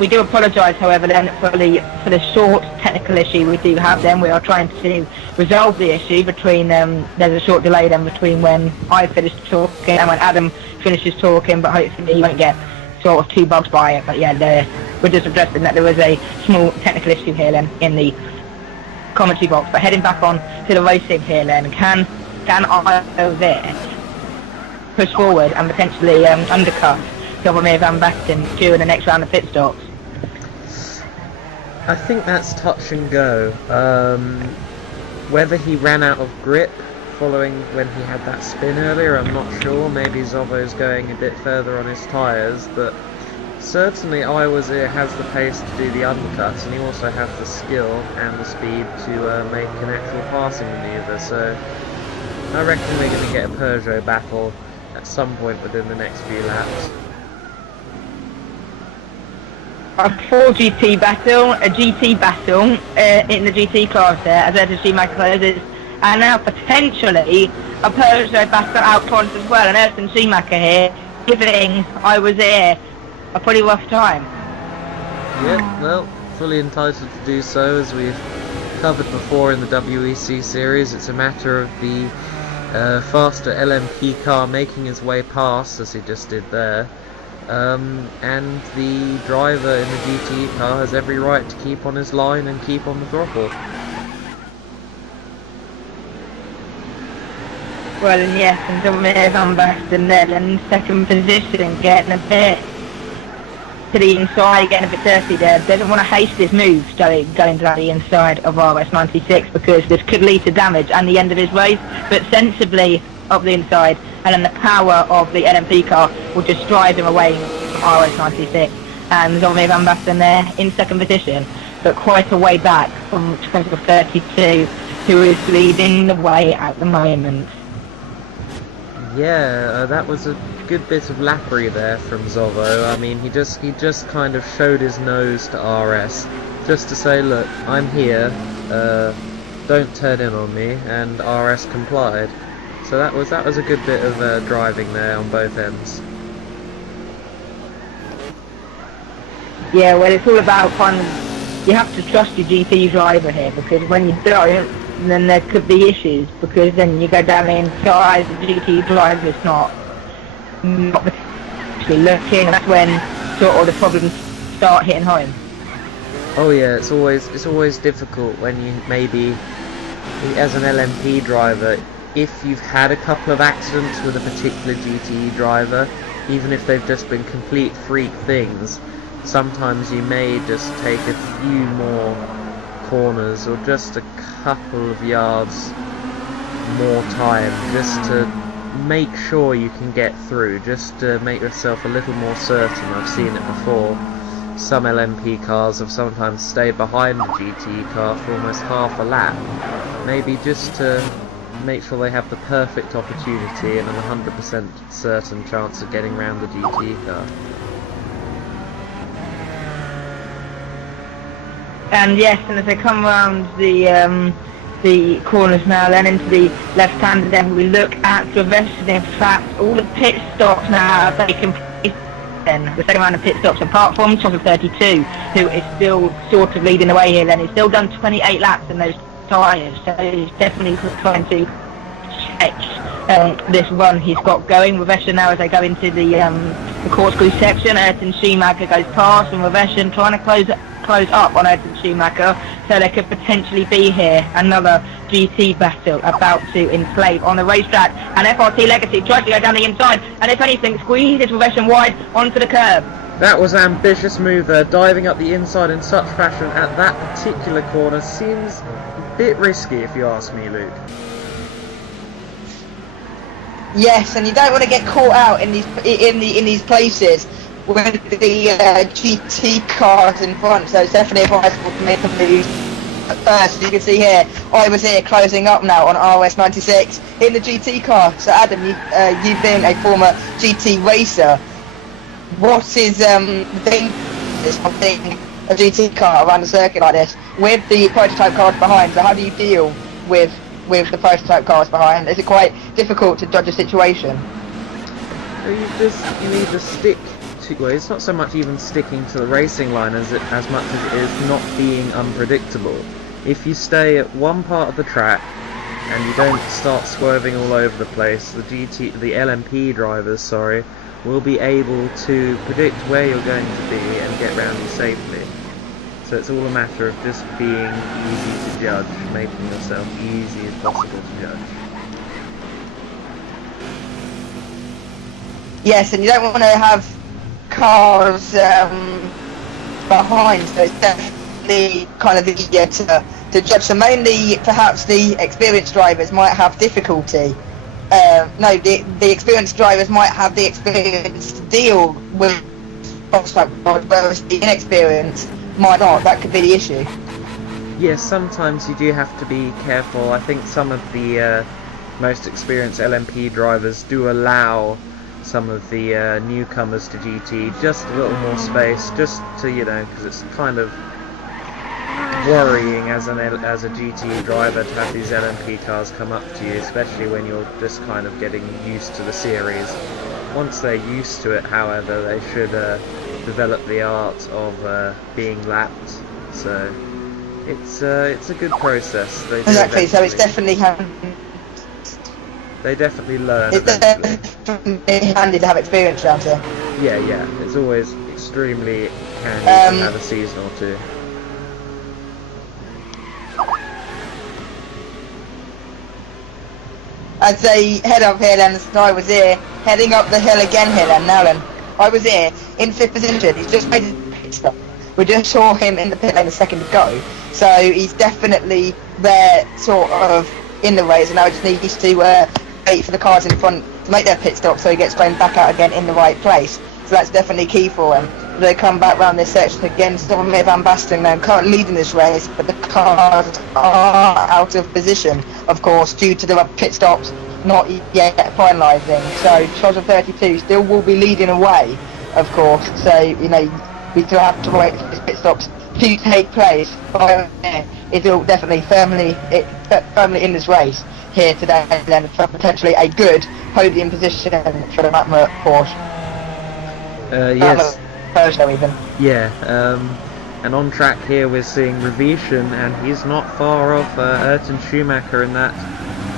We do apologise, however, then for the short technical issue we do have. Then we are trying to resolve the issue between there's a short delay then between when I finished talking and when Adam finishes talking, but hopefully you won't get sort of too bugged by it. But yeah, we're just addressing that there was a small technical issue here then in the commentary box. But heading back on to the racing here then, can I over there push forward and potentially undercut Zoromir van Basten during the next round of pit stops? I think that's touch and go. Whether he ran out of grip following when he had that spin earlier, I'm not sure. Maybe Zovo's going a bit further on his tyres, but certainly Iwazier has the pace to do the undercuts, and he also has the skill and the speed to make an actual passing manoeuvre. So I reckon we're going to get a Peugeot battle at some point within the next few laps. A 4GT battle, a GT battle in the GT class there, as Ed Schumacher closes, and now potentially a Peugeot battle out front as well, and Ayrton Schumacher here giving Iwazier a pretty rough time. Yeah, well, fully entitled to do so, as we've covered before in the WEC series. It's a matter of the faster LMP car making his way past, as he just did there, and the driver in the GT car has every right to keep on his line and keep on the throttle. Well, and yes, and Zoromir van Basten there in 2nd position, getting a bit to the inside, getting a bit dirty there. Doesn't want to haste his moves going to the inside of RS96 because this could lead to damage and the end of his race, but sensibly up the inside, and then the power of the LMP car will just drive him away from RS96. And Zoromir van Basten there in 2nd position, but quite a way back from 32, who is leading the way at the moment. Yeah, that was a good bit of lappery there from Zovo. I mean, he just kind of showed his nose to RS, just to say, look, I'm here, don't turn in on me, and RS complied. So that was a good bit of driving there on both ends. Yeah, well, it's all about you have to trust your GP driver here, because when you don't, then there could be issues, because then you go down the inside, the GT driver's not actually looking, and that's when sort of the problems start hitting home. Oh yeah, it's always difficult when you maybe, as an LMP driver, if you've had a couple of accidents with a particular GTE driver, even if they've just been complete freak things, sometimes you may just take a few more corners or just a couple of yards more time just to make sure you can get through, just to make yourself a little more certain. I've seen it before. Some LMP cars have sometimes stayed behind the GT car for almost half a lap, maybe just to make sure they have the perfect opportunity and an 100% certain chance of getting around the GT car. And yes, and as they come around the corners now, then into the left-hand, then we look at Traversion. In fact, all the pit stops now have taken place. Then the second round of pit stops, apart from Top of 32, who is still sort of leading the way here. Then he's still done 28 laps in those tyres, so he's definitely trying to catch this run he's got going. Traversion now, as they go into the corkscrew section, Ayrton Schumacher goes past, and Traversion trying to close up on Ayrton Schumacher, so there could potentially be here another GT battle about to inflate on the racetrack. And FRT Legacy tries to go down the inside, and if anything, squeezes Traversion wide onto the curb. That was an ambitious move there, diving up the inside in such fashion at that particular corner seems a bit risky if you ask me, Luke. Yes, and you don't want to get caught out in these places with the GT cars in front, so it's definitely advisable to make a move first. As you can see here, I was here closing up now on RS96 in the GT car. So Adam, you being a former GT racer, what is the dangerous of being a GT car around a circuit like this with the prototype cars behind? So how do you deal with the prototype cars behind? Is it quite difficult to judge a situation? You need to stick to, well, it's not so much even sticking to the racing line as much as it is not being unpredictable. If you stay at one part of the track and you don't start swerving all over the place, the LMP drivers, will be able to predict where you're going to be and get round you safely. So it's all a matter of just being easy to judge, making yourself easy as possible to judge. Yes, and you don't want to have cars behind, so it's definitely kind of easier to judge. So mainly, perhaps the experienced drivers might have difficulty. The experienced drivers might have the experience to deal with prototype cars, whereas the inexperienced might not. That could be the issue. Yes, sometimes you do have to be careful. I think some of the most experienced LMP drivers do allow some of the newcomers to GT just a little more space, just to, because it's kind of worrying as a GT driver to have these LMP cars come up to you, especially when you're just kind of getting used to the series. Once they're used to it, however, they should develop the art of being lapped. So it's a good process. Exactly. So it's definitely they definitely learn. It's definitely handy to have experience around here. Yeah. It's always extremely handy to have a season or two. As they head up here then, I was here, heading up the hill again here then, now then. I was here, in 5th position, he's just made his pit stop. We just saw him in the pit lane a second ago, so he's definitely there, sort of, in the race, and now he just needs to wait for the cars in front to make their pit stop so he gets thrown back out again in the right place. So that's definitely key for him. They come back round this section again, Stoffel Van Basten now currently leading this race, but the cars are out of position, of course, due to the pit stops not yet finalising. So Charles of 32 still will be leading away, of course, so, we still have to wait for his pit stops to take place. It's all definitely firmly in this race here today, and then for potentially a good podium position for the Matmut Porsche. Yes. Thursday even. Yeah, and on track here we're seeing Revishan, and he's not far off Ayrton Schumacher in that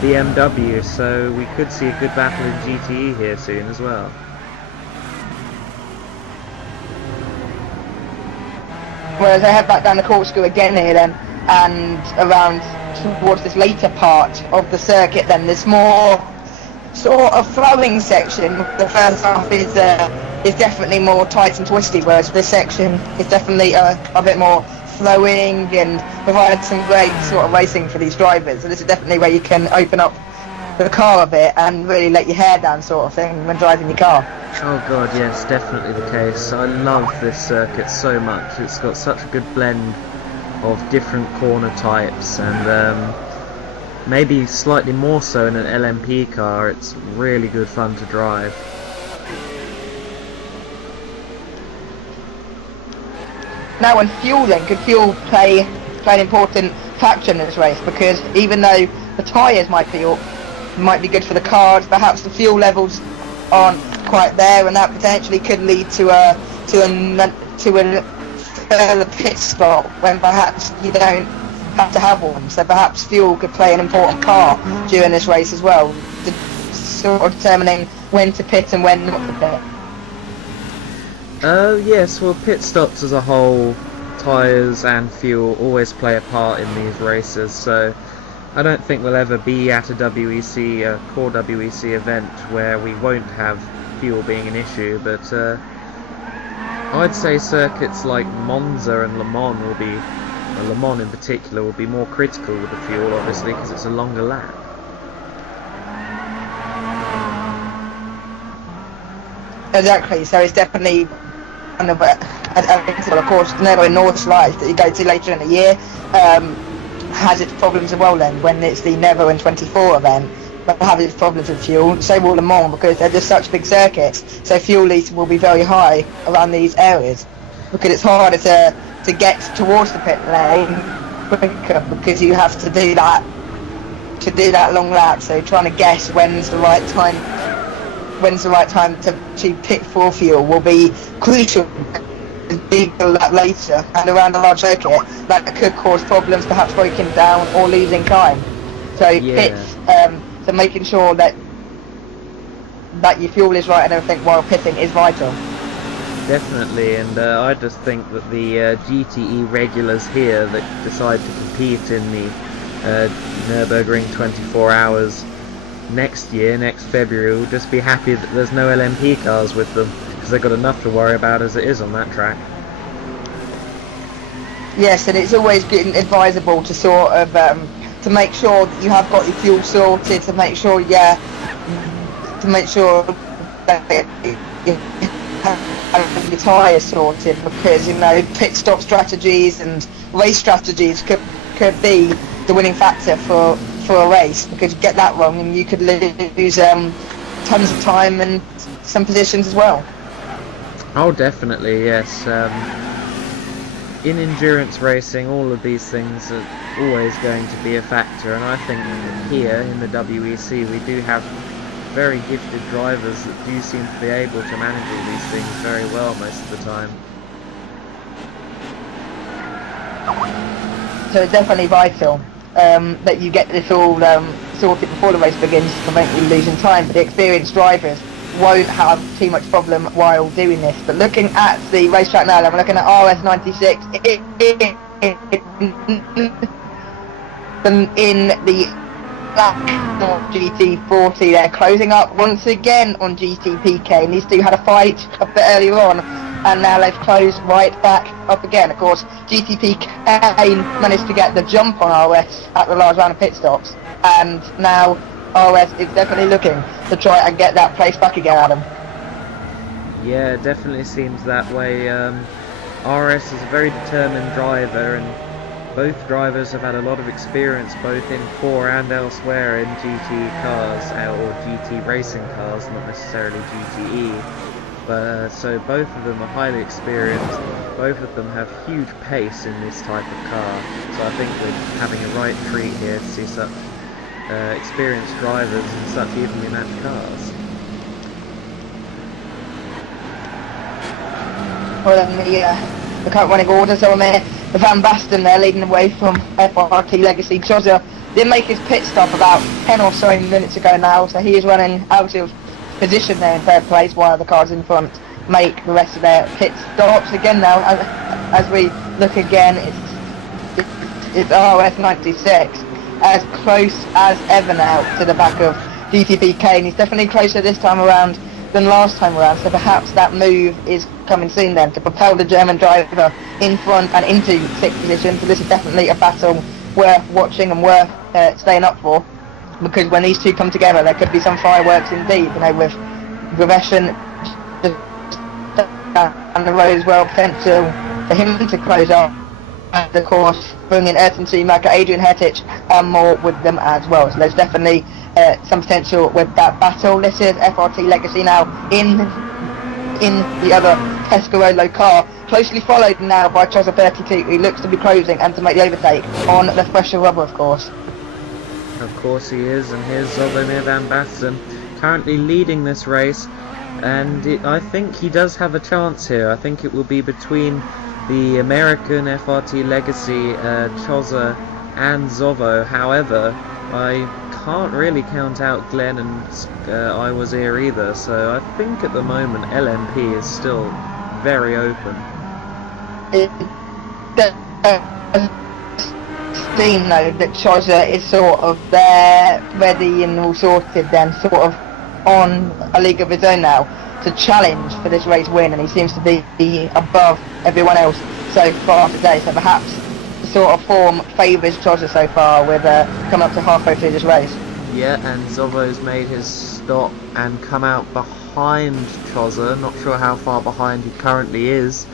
BMW, so we could see a good battle in GTE here soon as well. Whereas they head back down the corkscrew again here then, and around towards this later part of the circuit, then there's more sort of flowing section. The first half is definitely more tight and twisty, whereas this section is definitely a bit more flowing and provides some great sort of racing for these drivers. So this is definitely where you can open up the car a bit and really let your hair down, sort of thing, when driving your car. Oh god, yes, definitely the case. I love this circuit so much. It's got such a good blend of different corner types, and maybe slightly more so in an LMP car. It's really good fun to drive. Now, when fueling, could fuel play an important factor in this race? Because even though the tyres might be good for the cars, perhaps the fuel levels aren't quite there, and that potentially could lead to a further pit stop when perhaps you don't have to have one. So perhaps fuel could play an important part during this race as well, sort of determining when to pit and when not to pit. Yes, well, pit stops as a whole, tyres and fuel always play a part in these races, so I don't think we'll ever be at a WEC, a core WEC event where we won't have fuel being an issue, but I'd say circuits like Monza and Le Mans will be, Le Mans in particular, will be more critical with the fuel, obviously, because it's a longer lap. Exactly, so it's definitely one of of course, the North Lights that you go to later in the year has its problems as well then, when it's the Never and 24 event, but have its problems with fuel. So will Le Mans, because they're just such big circuits, so fuel leaks will be very high around these areas, because it's harder to get towards the pit lane quicker, because you have to do that long lap. So trying to guess when's the right time to pit for fuel will be crucial. Big lap later and around a large circuit that could cause problems, perhaps breaking down or losing time. So pits, so making sure that your fuel is right and everything while pitting is vital. Definitely, and I just think that the GTE regulars here that decide to compete in the Nürburgring 24 hours next year, next February, will just be happy that there's no LMP cars with them, because they've got enough to worry about as it is on that track. Yes, and it's always good and advisable to sort of to make sure that you have got your fuel sorted, to make sure that you have your tyres sorted, because pit stop strategies and race strategies could be the winning factor for a race, because you get that wrong and you could lose tons of time and some positions as well. Oh, definitely, yes. In endurance racing, all of these things are always going to be a factor, and I think here in the WEC we do have very gifted drivers that do seem to be able to manage all these things very well most of the time. So it's definitely vital that you get this all sorted before the race begins to prevent you losing time, but the experienced drivers won't have too much problem while doing this. But looking at the racetrack now, I'm looking at RS96 in the GT40. They're closing up once again on GTPK, and these two had a fight a bit earlier on, and now they've closed right back up again. Of course, GTPK managed to get the jump on RS at the last round of pit stops, and now RS is definitely looking to try and get that place back again, Adam. Yeah, it definitely seems that way. RS is a very determined driver, and both drivers have had a lot of experience both in core and elsewhere in GT cars, or GT racing cars, not necessarily GTE. But so both of them are highly experienced, both of them have huge pace in this type of car, so I think we're having a right treat here to see such experienced drivers in such evenly matched cars. Well, then the current running order, so the Van Basten there leading away from FRT Legacy. Joseph did make his pit stop about 10 or so minutes ago now, so he is running out of position there in third place while the cars in front make the rest of their pit stops. Again now, as we look again, it's RS96 as close as ever now to the back of GTP Kane. He's definitely closer this time around than last time around, so perhaps that move is coming soon then to propel the German driver in front and into 6th position. So this is definitely a battle worth watching and worth staying up for, because when these two come together there could be some fireworks indeed, you know, with Eschen and the road as well, potential for him to close up, and of course bringing Ayrton Schumacher, Adrian Hertich and more with them as well. So there's definitely some potential with that battle. This is FRT Legacy now in the other Pescarolo car, closely followed now by Chozza 32, who looks to be closing and to make the overtake on the fresher rubber, of course. Of course he is, and here's Slawomir van Basten currently leading this race, and I think he does have a chance here. I think it will be between the American FRT Legacy, Chozza and Zovo. However, I can't really count out Glenn and Iwazir either, so I think at the moment LMP is still very open. It seems though that Chozza is sort of there, ready and all sorted then, sort of on a league of his own now to challenge for this race win, and he seems to be above everyone else so far today, so perhaps the sort of form favours Chozza so far with coming up to halfway through this race. Yeah, and Zovo's made his stop and come out behind Chozza. Not sure how far behind he currently is,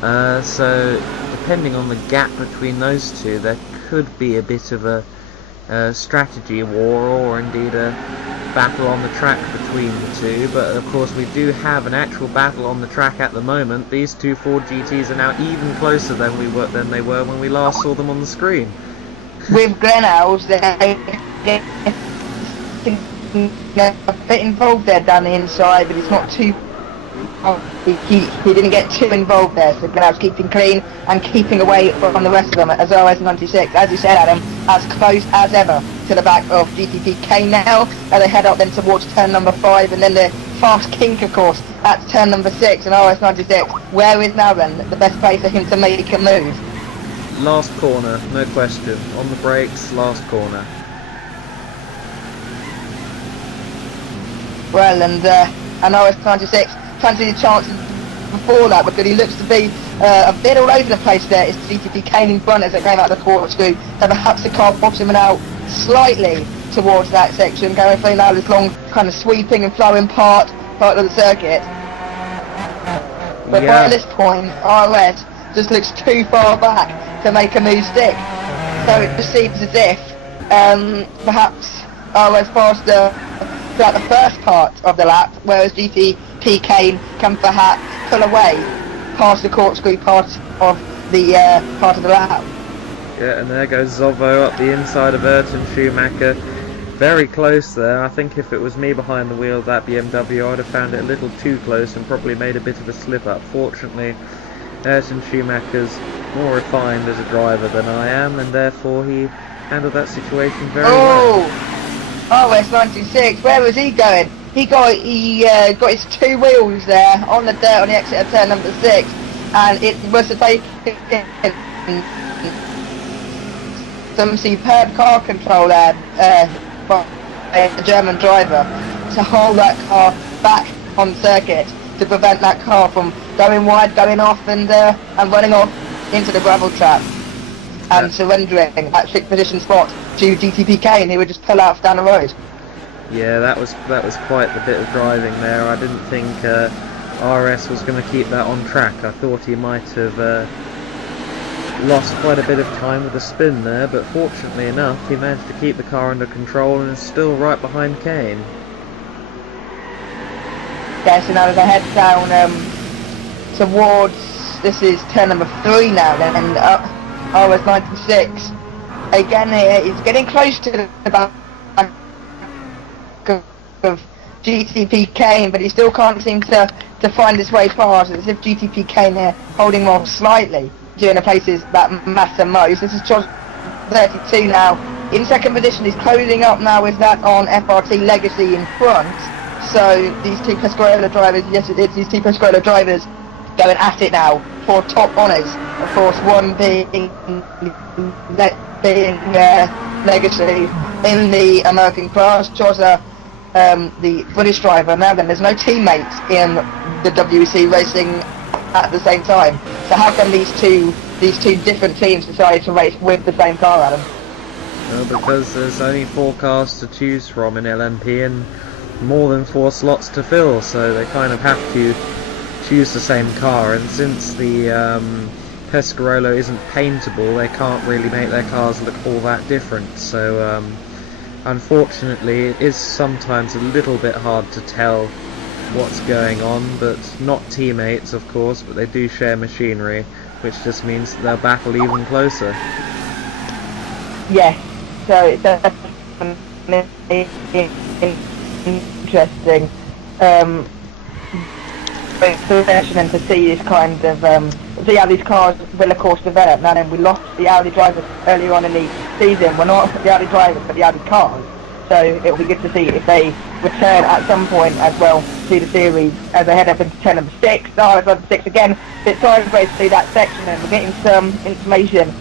so depending on the gap between those two there could be a bit of a strategy war, or indeed a battle on the track between the two. But of course we do have an actual battle on the track at the moment. These two Ford GTs are now even closer than they were when we last saw them on the screen. With Grenhouse, they're a bit involved there down the inside, but it's not too. He didn't get too involved there, so Glenhouse keeping clean and keeping away from the rest of them as RS96. As you said, Adam, as close as ever to the back of GTPK now, as they head up then towards turn number 5, and then the fast kink, of course, at turn number 6, and RS96. Where is now then the best place for him to make a move? Last corner, no question. On the brakes, last corner. Well, and RS96 fancy the chances before that, because he looks to be a bit all over the place there. It's GTP Kane in front as it came out of the corkscrew, so perhaps the car bottoming out slightly towards that section, going through now this long kind of sweeping and flowing part of the circuit. But by this point, RS just looks too far back to make a move stick. So it just seems as if perhaps RS faster throughout the first part of the lap, whereas GTP Kane can perhaps pull away past the corkscrew part of the lap. Yeah, and there goes Zovo up the inside of Ayrton Schumacher. Very close there. I think if it was me behind the wheel of that BMW, I'd have found it a little too close and probably made a bit of a slip up. Fortunately, Ayrton Schumacher's more refined as a driver than I am, and therefore he handled that situation very well. RS96, where was he going? He got his two wheels there on the dirt on the exit of turn number 6, and it was to take some superb car control there by the German driver to hold that car back on circuit to prevent that car from going wide, going off, and running off into the gravel trap and surrendering that 6th position spot to GTP Kane, who would just pull out down the road. Yeah, that was quite the bit of driving there. I didn't think RS was going to keep that on track. I thought he might have lost quite a bit of time with the spin there, but fortunately enough he managed to keep the car under control and is still right behind Kane. Yeah, so now as I head down towards, this is turn number 3 now, and RS96 again here, he's getting close to the back of GTP Kane, but he still can't seem to find his way past. It's as if GTP Kane here holding on slightly during the places that matter most. This is Chozza 32 now in 2nd position. He's closing up now with that on FRT Legacy in front. So these two Pescarolo drivers, these two Pescarolo drivers going at it now for top honours. Of course, one being being legacy in the American class. Chozza, the British driver. Now then, there's no teammates in the WEC racing at the same time. So how come these two different teams decided to race with the same car, Adam? Well, because there's only 4 cars to choose from in LMP and more than 4 slots to fill, so they kind of have to choose the same car. And since the Pescarolo isn't paintable, they can't really make their cars look all that different. So unfortunately, it is sometimes a little bit hard to tell what's going on, but not teammates, of course, but they do share machinery, which just means that they'll battle even closer. Yes, so it's definitely interesting and to see this kind of see how these cars will of course develop. Now then, we lost the Audi drivers earlier on in the season. We're not the Audi drivers but the Audi cars, so it'll be good to see if they return at some point as well to the series as they head up into turn number 6. Turn number 6 again, it's sideways through that section, and we're getting some information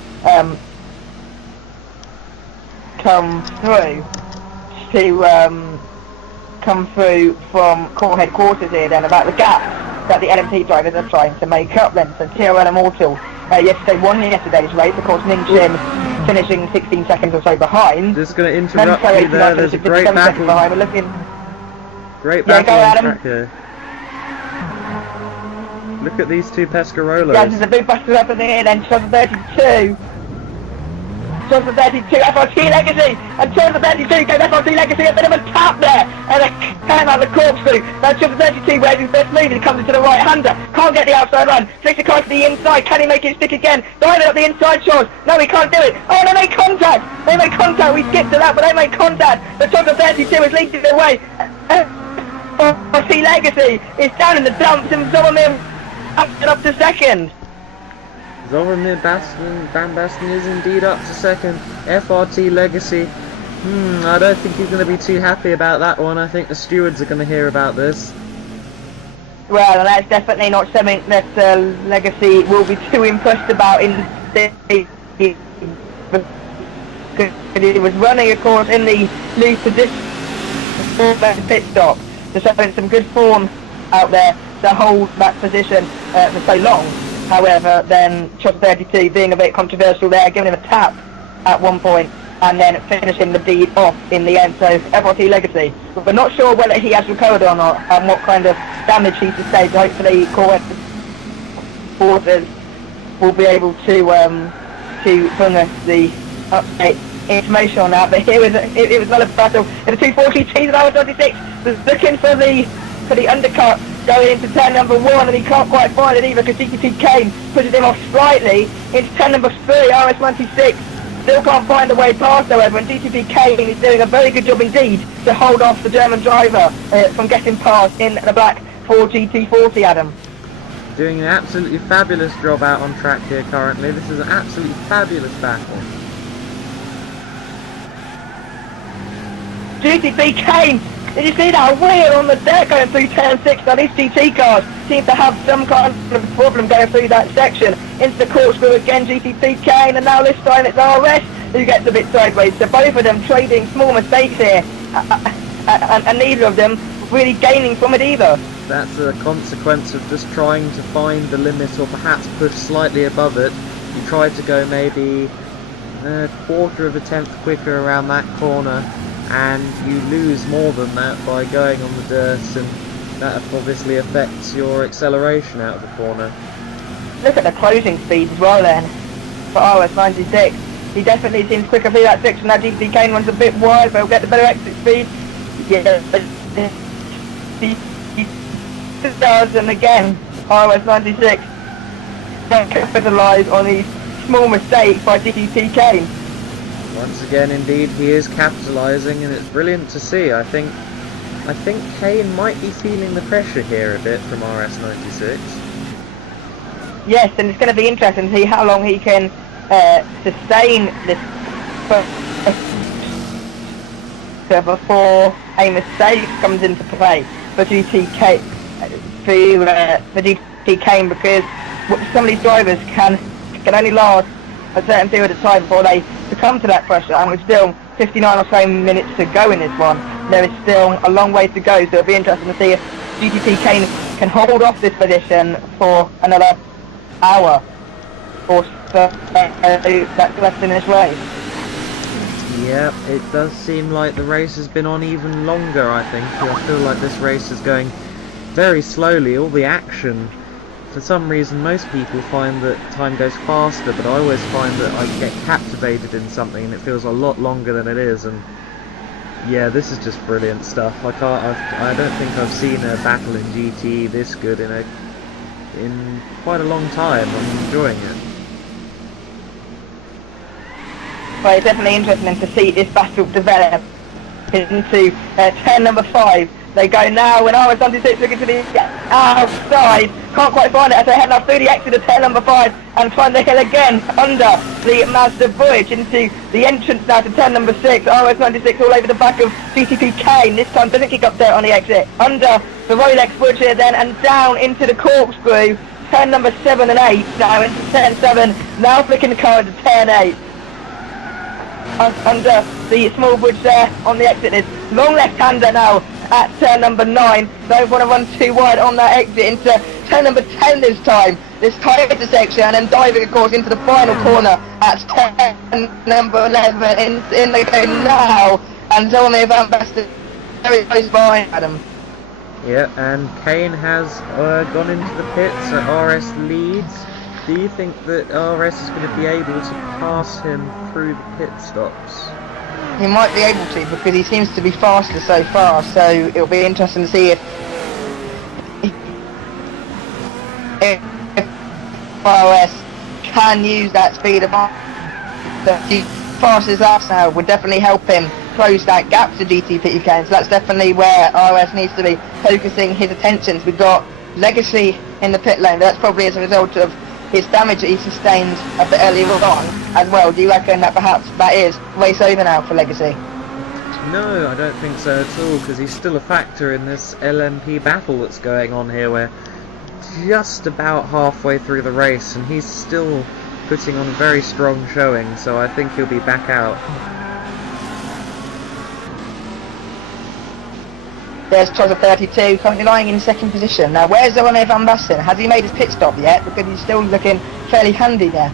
come through from core headquarters here then about the gap that the LMP drivers are trying to make up then. So TRL Immortal yesterday won yesterday's race, of course. Ning Sim finishing 16 seconds or so behind. Just going to interrupt you there, there's a great battle. Great battle on track here. Look at these 2 Pescarolos. Yeah, there's a big battle up in the air then. Chozza 32. Chozza 32, FRT Legacy, and Chozza 32 goes FRT Legacy, a bit of a tap there, and it came out the corkscrew. Now Chozza 32 wears his best move, and he comes into the right-hander, can't get the outside run, flicks the car to the inside, can he make it stick again? Diving up the inside shores, no he can't do it, oh they made contact, we skipped to that, but they made contact, but Chozza 32 is leading the way. FRT Legacy is down in the dumps, and Zolomir up to second. Zoromir Van Basten is indeed up to second. FRT Legacy. I don't think he's going to be too happy about that one. I think the stewards are going to hear about this. Well, that's definitely not something that Legacy will be too impressed about in the he was running, of course, in the lead position before that pit stop. So showing some good form out there to hold that position for so long. However, then Chozza 32 being a bit controversial there, giving him a tap at one point, and then finishing the deed off in the end. So FRT Legacy. But we're not sure whether he has recovered or not, and what kind of damage he sustained. Hopefully, core supporters will be able to bring us the update information on that. But here it was another battle in the 240 T's and hour 26. Was looking for the undercut going into turn number 1, and he can't quite find it either because DTP Kane pushes him off slightly into turn number 3. RS96 still can't find a way past, however, and DTP Kane is doing a very good job indeed to hold off the German driver from getting past in the black Ford GT40, Adam. Doing an absolutely fabulous job out on track here currently. This is an absolutely fabulous battle. DTP Kane! Did you see that wheel on the deck going through turn 6? Now these GT cars seem to have some kind of problem going through that section. Into the corkscrew again, GTP Kane, and now this time it's RS who gets a bit sideways. So both of them trading small mistakes here, and neither of them really gaining from it either. That's a consequence of just trying to find the limit, or perhaps push slightly above it. You tried to go maybe a quarter of a tenth quicker around that corner, and you lose more than that by going on the dirt, and that obviously affects your acceleration out of the corner. Look at the closing speed as well then, for RS96. He definitely seems quicker through that section. Now GT Kane runs a bit wide, but he'll get the better exit speed. Yeah, but he does, and again, RS96 don't capitalise on these small mistakes by GT Kane. Once again, indeed, he is capitalising, and it's brilliant to see. I think Kane might be feeling the pressure here a bit from RS96. Yes, and it's going to be interesting to see how long he can sustain this before a mistake comes into play for GT Kane, because some of these drivers can only last a certain period of time before they come to that pressure, and with still 59 or so minutes to go in this one, there is still a long way to go, so it'll be interesting to see if GTP Kane can hold off this position for another hour or so that's left in this race. Yep, it does seem like the race has been on even longer, I think. I feel like this race is going very slowly, all the action. For some reason, most people find that time goes faster, but I always find that I get captivated in something and it feels a lot longer than it is, and yeah, this is just brilliant stuff. I don't think I've seen a battle in GT this good in quite a long time. I'm enjoying it. Well, it's definitely interesting to see this battle develop into turn number 5. They go now, and RS96 looking to the outside. Can't quite find it as they head now through the exit of turn number 5 and find the hill again under the Mazda bridge into the entrance now to turn number 6. RS96 all over the back of GTP Kane. This time doesn't kick up dirt on the exit. Under the Rolex bridge here then, and down into the corkscrew. Turn number 7 and 8 now into turn 7. Now flicking the car into turn 8. Under the small bridge there on the exit is long left-hander now at turn number 9. Don't want to run too wide on that exit into turn number 10 this time. This tighter section, and then diving of course into the final corner at turn number 11 in the go now. And Tommy Van Basten very close behind Adam. Yeah, and Kane has gone into the pits at RS leads. Do you think that RS is going to be able to pass him through the pit stops? He might be able to, because he seems to be faster so far, so it'll be interesting to see if RS can use that speed of the fastest laps now would definitely help him close that gap to GTP Kane. So that's definitely where RS needs to be focusing his attentions. We've got Legacy in the pit lane, but that's probably as a result of his damage that he sustained a bit earlier on as well. Do you reckon that perhaps that is race over now for Legacy? No, I don't think so at all, because he's still a factor in this LMP battle that's going on here. We're just about halfway through the race and he's still putting on a very strong showing, so I think he'll be back out. There's Trotter 32, currently lying in second position. Now, where's Zoran Van Basten? Has he made his pit stop yet? Because he's still looking fairly handy there.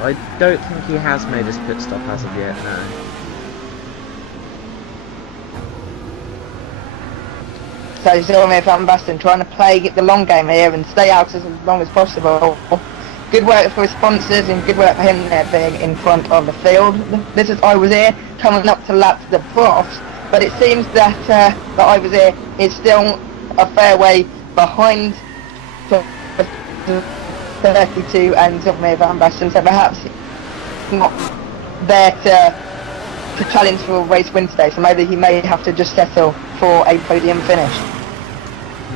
I don't think he has made his pit stop as of yet, no. So Zoran Van Basten trying to play the long game here and stay out as long as possible. Good work for his sponsors and good work for him there being in front of the field. This is I Was Here coming up to lap the profs. But it seems that that I Was Here is still a fair way behind 32 and Zoran Van Basten, so perhaps not there to challenge for a race win today, so maybe he may have to just settle for a podium finish.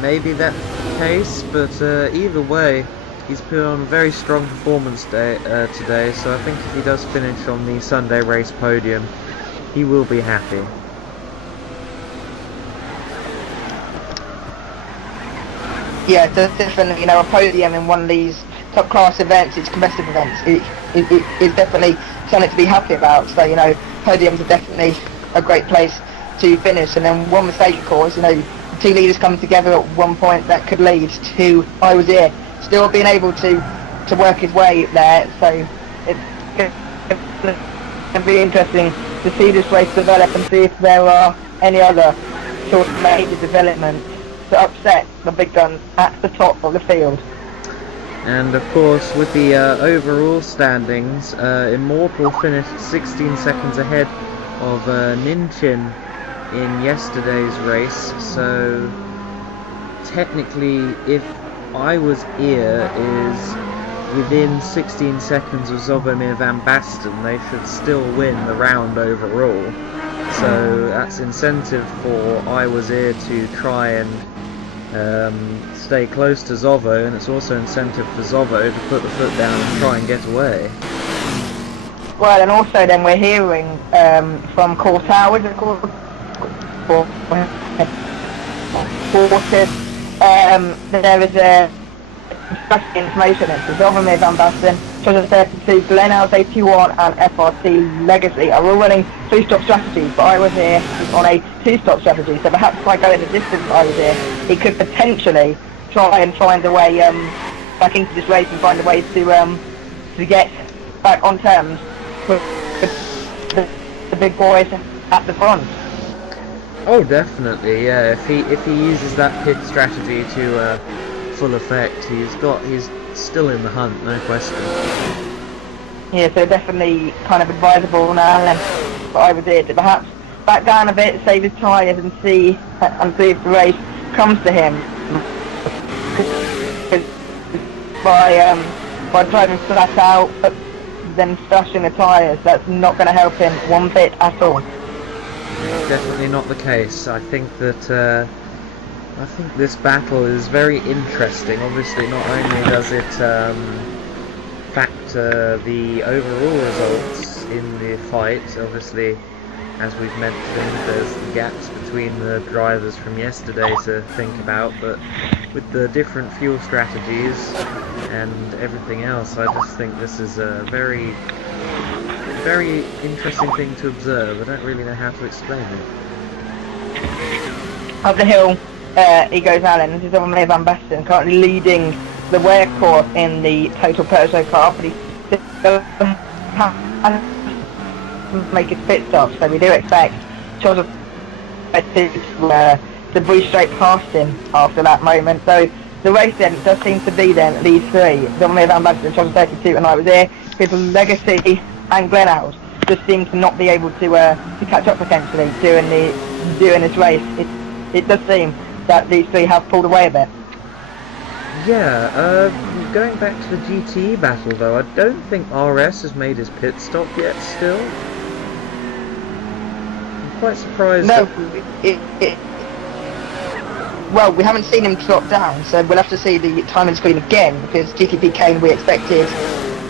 Maybe that's the case, but either way, he's put on a very strong performance today, so I think if he does finish on the Sunday race podium, he will be happy. Yeah, definitely, you know, a podium in one of these top class events, it's competitive events, it is definitely something to be happy about. So, you know, podiums are definitely a great place to finish. And then one mistake, of course, you know, two leaders come together at one point that could lead to I Was Here still being able to work his way there. So it's going to be interesting to see this race develop and see if there are any other sort of major developments to upset the big guns at the top of the field. And of course, with the overall standings, Immortal finished 16 seconds ahead of Ninchin in yesterday's race, so technically if I Was Here is within 16 seconds of Zobomir Van Basten, they should still win the round overall. So that's incentive for I Was Here to try and stay close to Zovo, and it's also incentive for Zovo to put the foot down and try and get away. Well, and also then we're hearing from Core Towers, there is a discussion information that Zobomir Van Basten Chillingsworth 32, Glenhouse 81 and FRC Legacy are all running 3-stop strategies, but I was here on a 2-stop strategy, so perhaps if I go in the distance I was here, he could potentially try and find a way back into this race and find a way to get back on terms with the big boys at the front. Oh, definitely, yeah. If he uses that pit strategy to full effect, he's still in the hunt, no question. Yeah, so definitely kind of advisable now then. But I would do to perhaps back down a bit, save his tyres and see if the race comes to him. By driving flat out, but then slashing the tyres, that's not going to help him one bit at all. Definitely not the case. I think that I think this battle is very interesting. Obviously, not only does it factor the overall results in the fight, obviously, as we've mentioned, there's the gaps between the drivers from yesterday to think about, but with the different fuel strategies and everything else, I just think this is a very, very interesting thing to observe. I don't really know how to explain it. Up the hill, he goes Alan. This is Romeo Van Basten, currently leading the WEC course in the total Peugeot car, but he's still make his pit stop, so we do expect Chillingsworth to breeze straight past him after that moment. So the race then does seem to be then these three, Romeo Van Basten, Chillingsworth 32, and I was there, with Legacy and Glenhouse just seem to not be able to catch up potentially during this race. It does seem that these three have pulled away a bit. Yeah, going back to the GTE battle though, I don't think RS has made his pit stop yet still. I'm quite surprised. No, well, we haven't seen him drop down, so we'll have to see the timing screen again, because GTP Kane we expected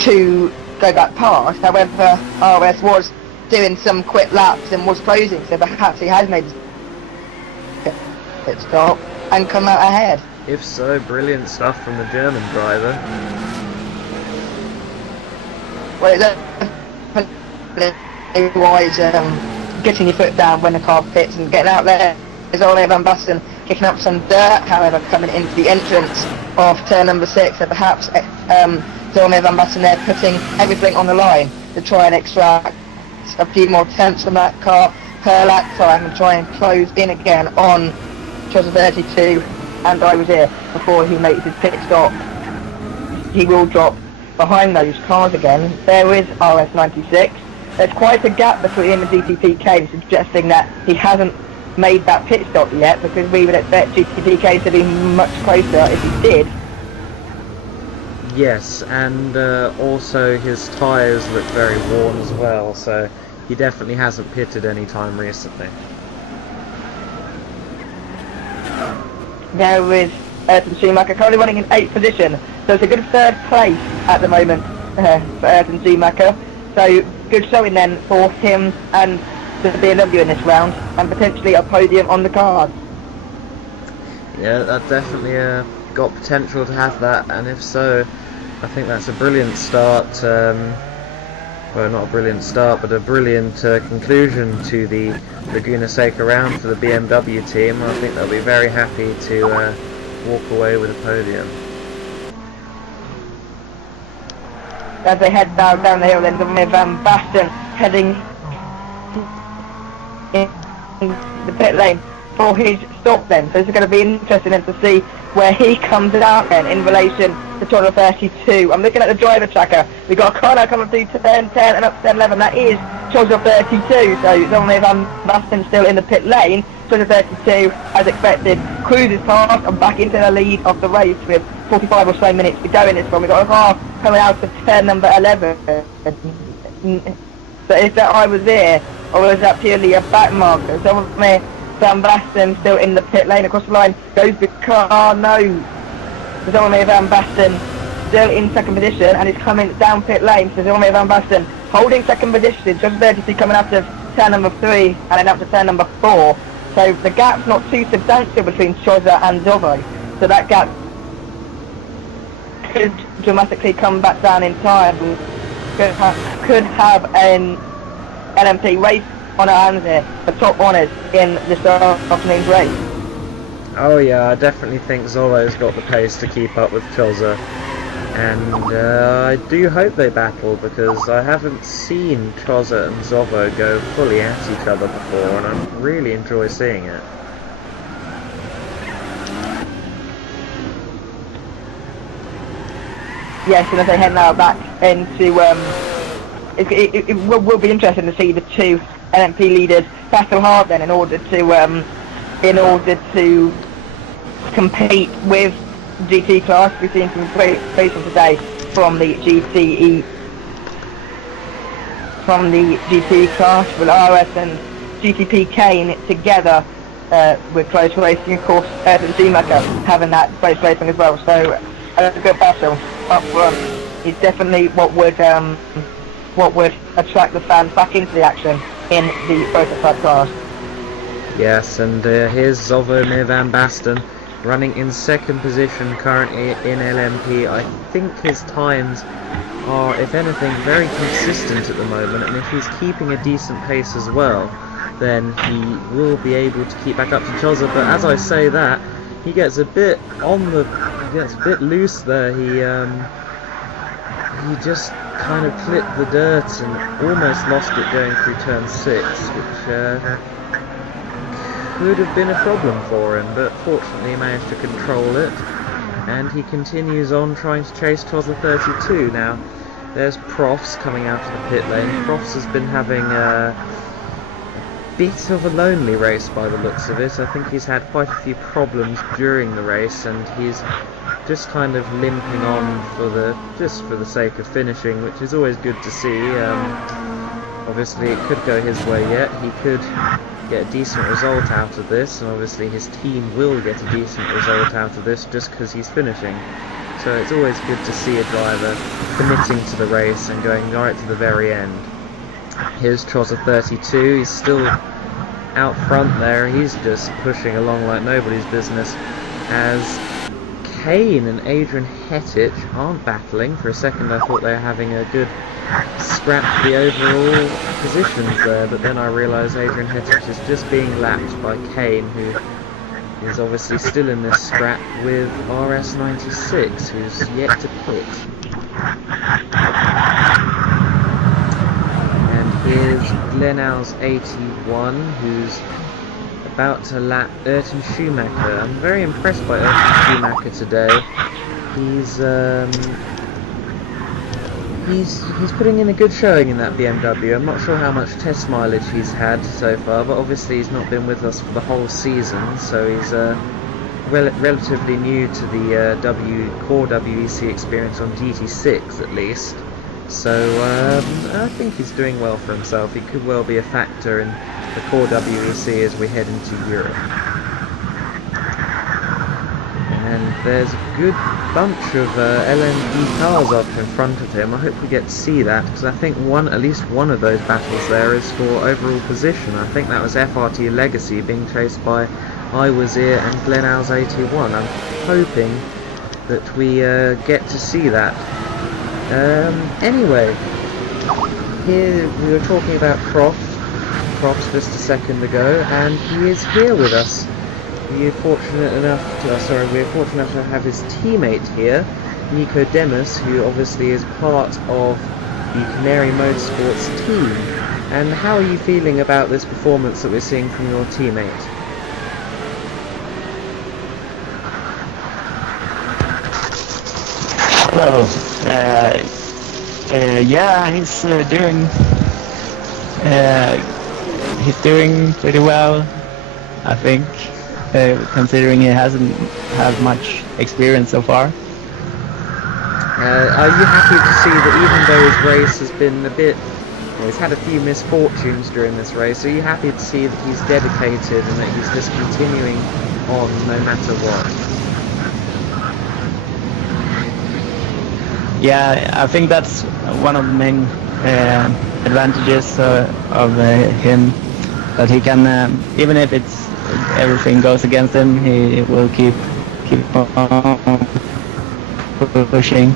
to go back past. However, RS was doing some quick laps and was closing, so perhaps he has made his pit stop and come out ahead. If so, brilliant stuff from the German driver. Well, it's always getting your foot down when the car pits and getting out there. There's Ole Van Basten kicking up some dirt, however, coming into the entrance of turn number 6, so perhaps Ole Van Basten there putting everything on the line to try and extract a few more tenths from that car per lap time and try and close in again on Chillingsworth 32. And I was here before he makes his pit stop. He will drop behind those cars again. There is RS96. There's quite a gap between him and GTPK, suggesting that he hasn't made that pit stop yet, because we would expect GTPK to be much closer if he did. Yes, and also his tyres look very worn as well, so he definitely hasn't pitted any time recently. There is Ayrton Schumacher currently running in 8th position, so it's a good 3rd place at the moment for Ayrton Schumacher. So good showing then for him and the BMW in this round, and potentially a podium on the cards. Yeah, that definitely got potential to have that, and if so, I think that's a brilliant start. Well, not a brilliant start, but a brilliant conclusion to the Laguna Seca round for the BMW team. I think they'll be very happy to walk away with a podium. As they head down the hill, then Van Basten heading in the pit lane for his stop then. So this is going to be interesting then to see where he comes out then in relation to Chillingsworth 32. I'm looking at the driver tracker. We've got a car now coming through turn 10 and up to turn 11. That is Chillingsworth 32. So Romeo Van Basten still in the pit lane. Chillingsworth 32, as expected, cruises past and back into the lead of the race with 45 or so minutes to go in this one. We've got a car coming out of turn number 11. So is that I was there, or was that purely a back marker? So Van Basten still in the pit lane across the line, goes the car, no. Romeo Van Basten still in 2nd position and is coming down pit lane. So Romeo Van Basten holding 2nd position, just 32 coming out of turn number 3 and then up to turn number 4. So the gap's not too substantial between Chillingsworth and Zovo. So that gap could dramatically come back down in time. We could have an LMP race on our hands here, the top honours in this afternoon's race. Oh yeah, I definitely think Zolo's got the pace to keep up with Chozza. And I do hope they battle, because I haven't seen Chozza and Zovo go fully at each other before, and I really enjoy seeing it. Yes, and as they head now back into, it will be interesting to see the two LMP leaders battle hard then in order to compete with GT class. We've seen some great racing today from the GT class with RS and GTP Kane together with close racing. Of course, the G-Maker having that close racing as well. So a good battle up front is definitely what would attract the fans back into the action in the prototype class. Yes, and here's Zovo Mir van Basten running in second position currently in LMP. I think his times are, if anything, very consistent at the moment, and if he's keeping a decent pace as well, then he will be able to keep back up to Chozza. But as I say that, he gets a bit loose there. He just kind of clipped the dirt and almost lost it going through turn 6, which could have been a problem for him, but fortunately he managed to control it, and he continues on trying to chase Chozza 32. Now there's Profs coming out of the pit lane. Profs has been having a bit of a lonely race by the looks of it. I think he's had quite a few problems during the race, and he's just kind of limping on for the sake of finishing, which is always good to see. Obviously it could go his way yet. He could get a decent result out of this, and obviously his team will get a decent result out of this just because he's finishing. So it's always good to see a driver committing to the race and going right to the very end. Here's Chozza 32, he's still out front there, he's just pushing along like nobody's business, as Kane and Adrian Hetich aren't battling. For a second I thought they were having a good scrap for the overall positions there, but then I realised Adrian Hetich is just being lapped by Kane, who is obviously still in this scrap with RS96, who's yet to pit. And here's Glenal's 81, who's about to lap Ayrton Schumacher. I'm very impressed by Ayrton Schumacher today. He's putting in a good showing in that BMW. I'm not sure how much test mileage he's had so far, but obviously he's not been with us for the whole season, so he's relatively new to the core WEC experience on GT6 at least. So I think he's doing well for himself. He could well be a factor in the core WEC as we head into Europe. And there's a good bunch of LMP cars up in front of him. I hope we get to see that, because I think at least one of those battles there is for overall position. I think that was FRT Legacy being chased by iWazir and Glenal's 81. I'm hoping that we get to see that. Anyway, here we were talking about Profs just a second ago, and he is here with us. We're fortunate enough to have his teammate here, Nico Demus, who obviously is part of the Canary Motorsports team. And how are you feeling about this performance that we're seeing from your teammate? Hello. Yeah, he's doing pretty well, I think, considering he hasn't had much experience so far. Are you happy to see that even though his race has been he's had a few misfortunes during this race, are you happy to see that he's dedicated and that he's just continuing on no matter what? Yeah, I think that's one of the main advantages of him, that he can, even if everything goes against him, he will keep on. pushing.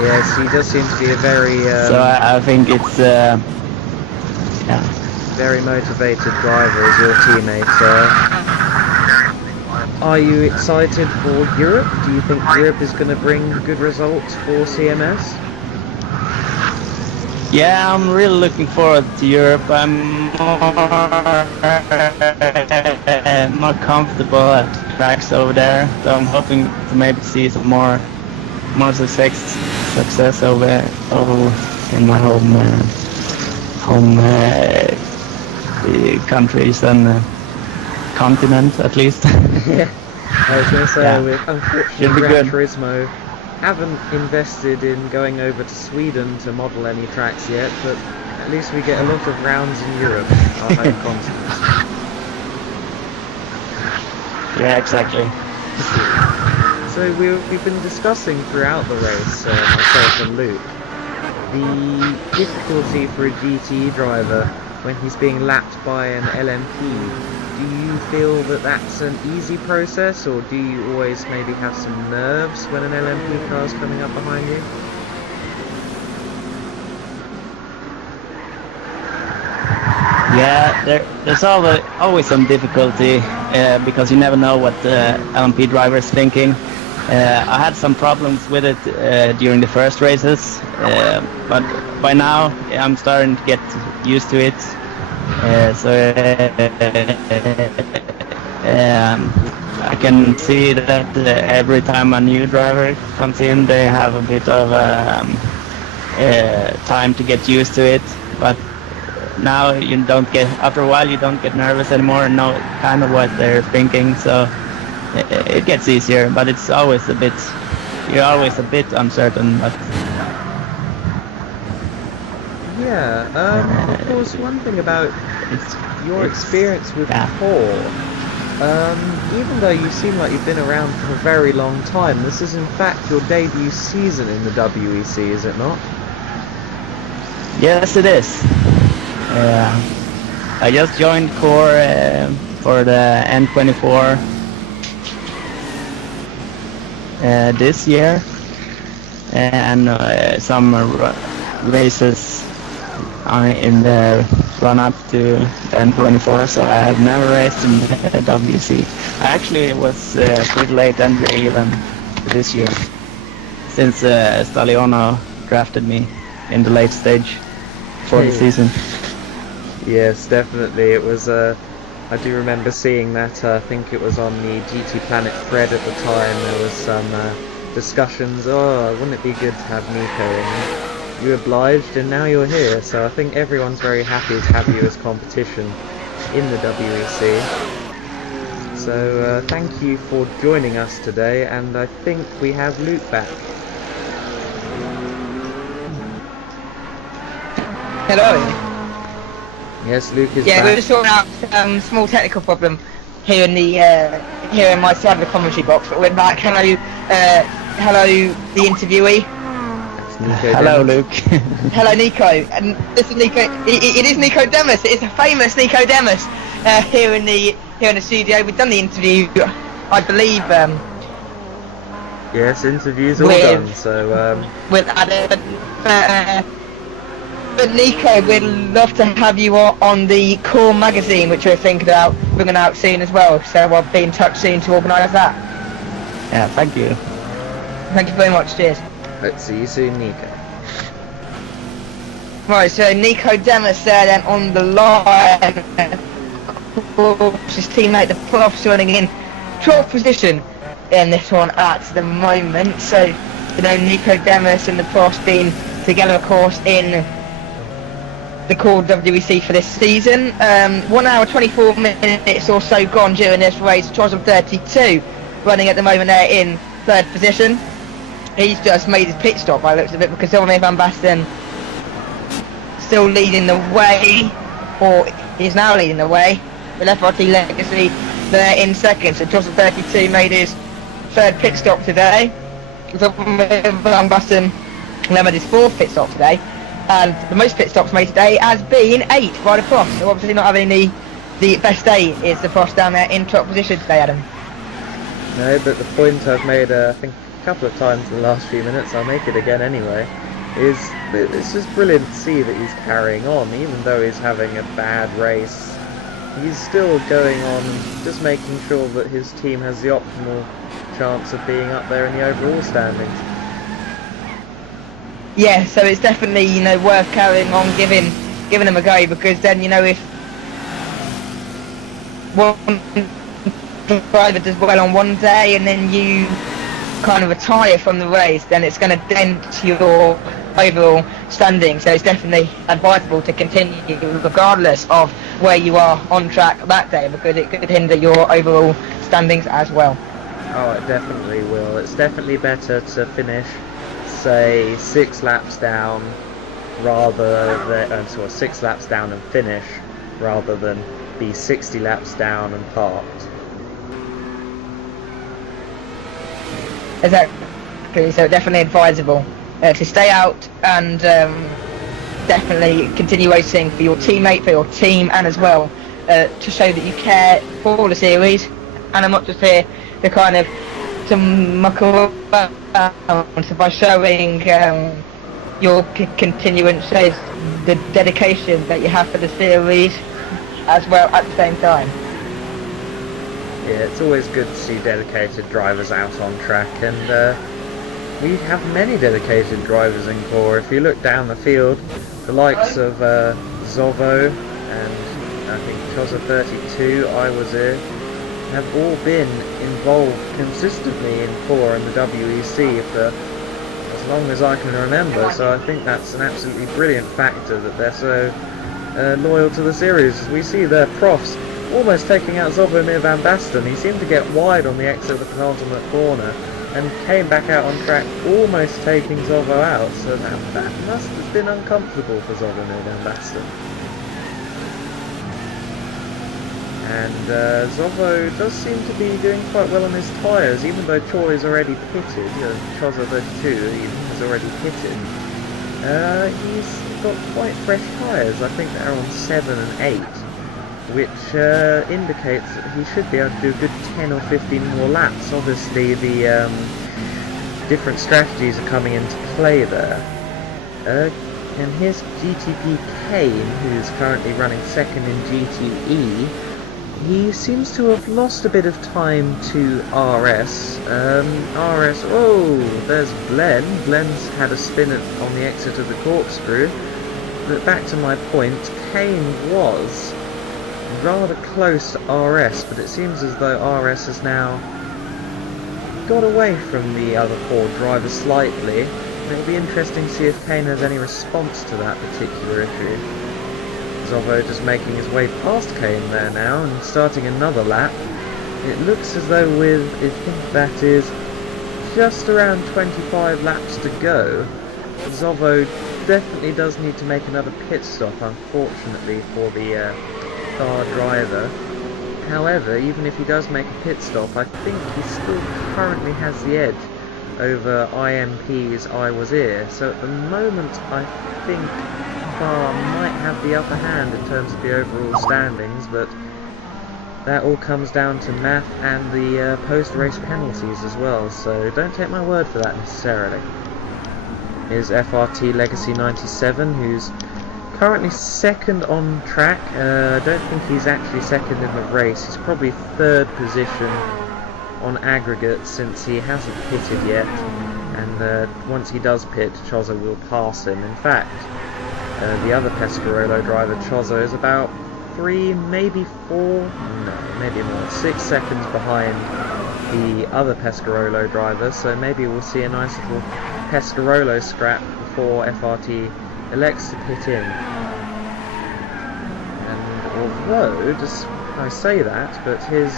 Yes, he does seem to be a very, So I think it's yeah. very motivated driver as your teammate. Are you excited for Europe? Do you think Europe is going to bring good results for CMS? Yeah, I'm really looking forward to Europe. I'm more comfortable at tracks over there, so I'm hoping to maybe see some more success over in my home countries and continent at least. Yeah, I was going to say, Yeah. unfortunately, Should be Gran good. Turismo haven't invested in going over to Sweden to model any tracks yet, but at least we get a lot of rounds in Europe, our home continent. Yeah, exactly. So we've been discussing throughout the race, myself and Luke, the difficulty for a GT driver when he's being lapped by an LMP. Do you feel that that's an easy process, or do you always maybe have some nerves when an LMP car's coming up behind you? Yeah, there's always some difficulty because you never know what the LMP driver is thinking. I had some problems with it during the first races, but by now I'm starting to get used to it. I can see that every time a new driver comes in, they have a bit of time to get used to it. But now after a while you don't get nervous anymore and know kind of what they're thinking, so it gets easier, but it's always you're always a bit uncertain. But yeah, of course, one thing about your experience with Paul, even though you seem like you've been around for a very long time, this is in fact your debut season in the WEC, is it not? yes, it is. I just joined Core for the N24 this year, and some races in the run-up to the N24, so I have never raced in the WC. I actually was pretty late entry even this year, since Staliano drafted me in the late stage for the season. Yes, definitely. It was. I do remember seeing that. I think it was on the GT Planet thread at the time. There was some discussions. Oh, wouldn't it be good to have Nico in? You obliged, and now you're here. So I think everyone's very happy to have you as competition in the WEC. So thank you for joining us today, and I think we have Luke back. Hello. Yes, Luke is Yeah, back. we're just sorting out small technical problem here in the here in my side of the commentary box. But we're back. Hello, hello, the interviewee. Nico Hello, Demis. Luke. Hello, Nico. And this is Nico. It is Nico Demis. It is a famous Nico Demis here in the studio. We've done the interview, I believe. Yes, interviews all With- done. So With Adam. But Nico, we'd love to have you on the Core magazine, which we're thinking about bringing out soon as well. So I'll be in touch soon to organise that. Yeah, thank you. Thank you very much. Cheers. let's see you soon, Nico. Right, so Nico Demis there then on the line. His teammate, the Profs, running in 12th position in this one at the moment. So, you know, Nico Demis and the Profs been together, of course, in the Core WEC for this season. 1 hour 24 minutes or so gone during this race. Charles of 32 running at the moment there in 3rd position. He's just made his pit stop by the looks of it, because Sylvain Van Basten still leading the way, or he's now leading the way with FRT Legacy there in 2nd. So Charles of 32 made his 3rd pit stop today. Van Basten made his 4th pit stop today. And the most pit stops made today has been 8 by the Frost. So obviously not having the best day is the Frost down there in top position today, Adam. No, but the point I've made, I think couple of times in the last few minutes, I'll make it again anyway, is it's just brilliant to see that he's carrying on, even though he's having a bad race. He's still going on, just making sure that his team has the optimal chance of being up there in the overall standings. Yeah, so it's definitely, you know, worth carrying on, giving them a go, because then, you know, if one driver does well on one day and then you kind of retire from the race, then it's going to dent your overall standing. So it's definitely advisable to continue regardless of where you are on track that day, because it could hinder your overall standings as well. Oh, it definitely will. It's definitely better to finish, say, 6 laps down rather than 6 laps down and finish, rather than be 60 laps down and parked. Exactly, so definitely advisable to stay out and definitely continue racing for your teammate, for your team, and as well to show that you care for the series. And I'm not just here to kind of to muck around, so by showing your continuance shows the dedication that you have for the series as well at the same time. Yeah, it's always good to see dedicated drivers out on track, and we have many dedicated drivers in core. If you look down the field, the likes of Zovo and I think Choza32, I was here, have all been involved consistently in core and the WEC for as long as I can remember, so I think that's an absolutely brilliant factor that they're so loyal to the series. We see their profs almost taking out Zovomir Van Basten. He seemed to get wide on the exit of the penultimate corner and came back out on track, almost taking Zovo out, so that must have been uncomfortable for Zovomir Van Basten. And Zovo does seem to be doing quite well on his tyres, even though Choi is already pitted. Choza32 even has already pitted. He's got quite fresh tyres. I think they're on 7 and 8, which indicates that he should be able to do a good 10 or 15 more laps. Obviously the different strategies are coming into play there. And here's GTP Kane, who's currently running second in GTE. He seems to have lost a bit of time to RS. Oh, there's Glenn. Glenn's had a spin on the exit of the corkscrew. But back to my point, Kane was rather close to RS, but it seems as though RS has now got away from the other 4 drivers slightly. It'll be interesting to see if Kane has any response to that particular issue. Zovo just making his way past Kane there now and starting another lap. It looks as though with, I think that is just around 25 laps to go, Zovo definitely does need to make another pit stop, unfortunately for the car driver. However, even if he does make a pit stop, I think he still currently has the edge over IMP's I Was Here. So at the moment, I think Car might have the upper hand in terms of the overall standings, but that all comes down to math and the post-race penalties as well, so don't take my word for that necessarily. Here's FRT Legacy 97, who's currently second on track. I don't think he's actually second in the race. He's probably 3rd position on aggregate since he hasn't pitted yet, and once he does pit, Choza will pass him. In fact, the other Pescarolo driver, Chozo, is about 3, maybe 4, no, maybe more, 6 seconds behind the other Pescarolo driver, so maybe we'll see a nice little Pescarolo scrap before FRT elects to pit in. And although, just I say that, but his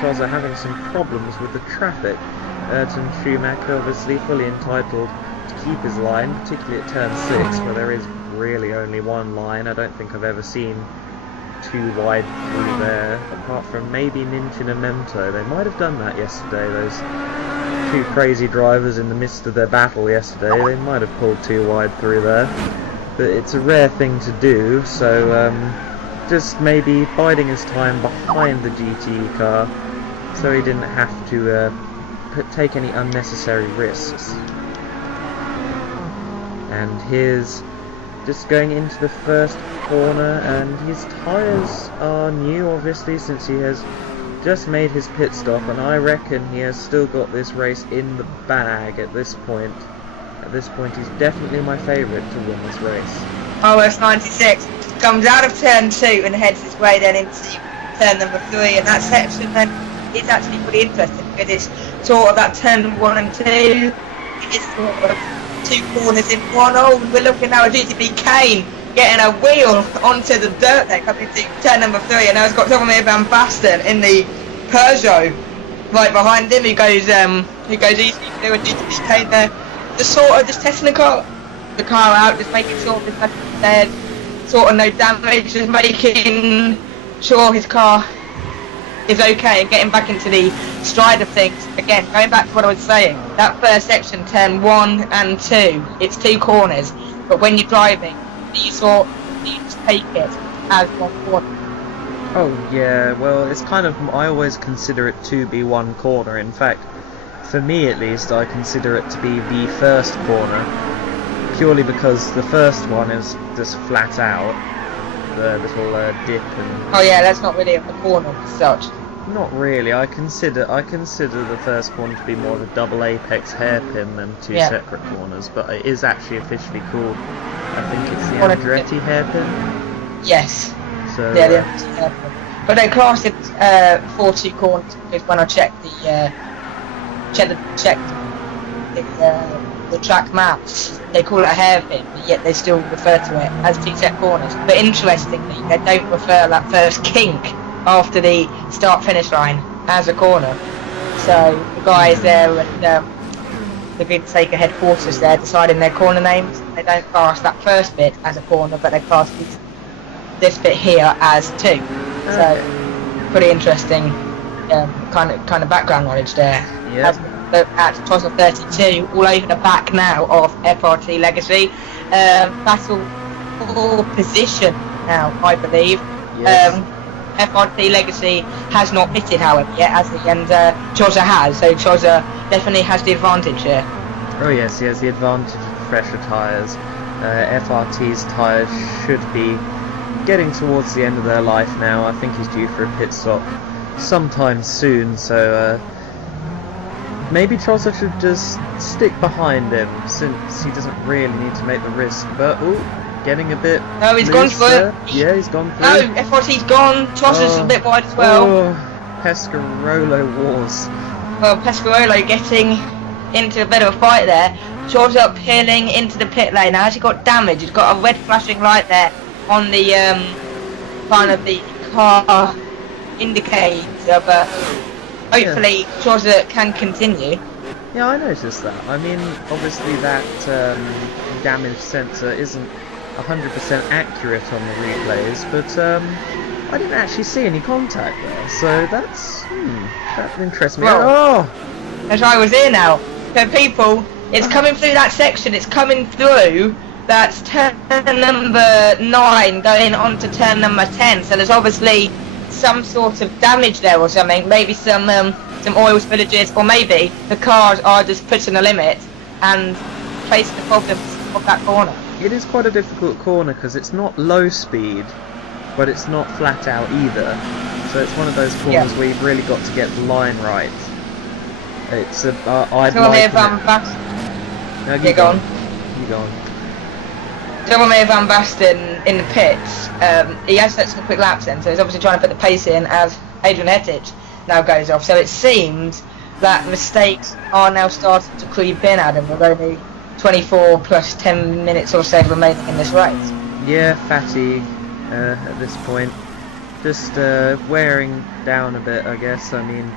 Chozo having some problems with the traffic. Ayrton Schumacher obviously fully entitled to keep his line, particularly at turn 6, where there is really only one line. I don't think I've ever seen 2 wide through there, apart from maybe Ninchin and Memto. They might have done that yesterday, those 2 crazy drivers in the midst of their battle yesterday. They might have pulled 2 wide through there, but it's a rare thing to do, so just maybe biding his time behind the GTE car so he didn't have to take any unnecessary risks. And here's just going into the first corner, and his tyres are new obviously since he has just made his pit stop, and I reckon he has still got this race in the bag at this point. At this point he's definitely my favourite to win this race. OS 96 comes out of turn 2 and heads his way then into turn number 3, and that section then is actually pretty interesting because it's sort of that turn 1 and 2, it's sort of 2 corners in one. Oh, we're looking now at GTB Kane getting a wheel onto the dirt there coming into turn number 3, and now he's got Tommy Van Basten in the Peugeot right behind him. He goes easy through a GTB Kane there, just sort of just testing the car out, just making sure there's nothing there, sort of no damage, just making sure his car is okay and getting back into the stride of things. Again, going back to what I was saying, that first section, turn 1 and 2, it's 2 corners, but when you're driving, you just take it as one corner. Oh yeah, well it's kind of, I always consider it to be one corner. In fact, for me at least, I consider it to be the first corner, purely because the first one is just flat out, the little dip and... Oh yeah, that's not really a corner as such. Not really. I consider the first corner to be more of a double apex hairpin than 2 separate corners, but it is actually officially called, I think it's the Andretti hairpin. Yes. So yeah, the Andretti hairpin. But they class it for 2 corners because when I checked the track maps, they call it a hairpin, but yet they still refer to it as 2 set corners. But interestingly, they don't refer that first kink after the start-finish line as a corner. So the guys there at the Laguna Seca headquarters there deciding their corner names, they don't class that first bit as a corner, but they class this bit here as 2. So pretty interesting kind of background knowledge there. Yeah. At Tosla 32, all over the back now of FRT Legacy. Battle for position now, I believe. Yes. FRT Legacy has not pitted, however, yet, has he? And Choza has, so Choza definitely has the advantage here. Oh yes, he has the advantage of the fresher tyres. FRT's tyres should be getting towards the end of their life now. I think he's due for a pit stop sometime soon, so maybe Choza should just stick behind him since he doesn't really need to make the risk. But getting a bit. No, he's gone for it. Yeah, he's gone for it. No, FRT's gone. Choza's a bit wide as well. Oh, Pescarolo wars. Well, Pescarolo getting into a bit of a fight there. Choza peeling into the pit lane. Now, has he got damage? He's got a red flashing light there on the kind of the car indicator, but hopefully Choza can continue. Yeah, I noticed that. I mean, obviously that damage sensor isn't 100% accurate on the replays, but I didn't actually see any contact there, so that interests me. Well, as I was here now, so people, it's coming through that section, it's coming through, that's turn number 9 going on to turn number 10, so there's obviously some sort of damage there or something, maybe some oil spillages, or maybe the cars are just pushing the limit and facing the problems of that corner. It is quite a difficult corner because it's not low speed, but it's not flat out either. So it's one of those corners where you've really got to get the line right. It's a I'd like Van Basten. No, you go on. You go on. Tommy Van Basten in the pits. He has set some quick laps then, so he's obviously trying to put the pace in as Adrian Hettich now goes off. So it seems that mistakes are now starting to creep in, Adam. We're going to 24 plus 10 minutes or so remaining in this race. Yeah, fatigue at this point. Just wearing down a bit, I guess. I mean,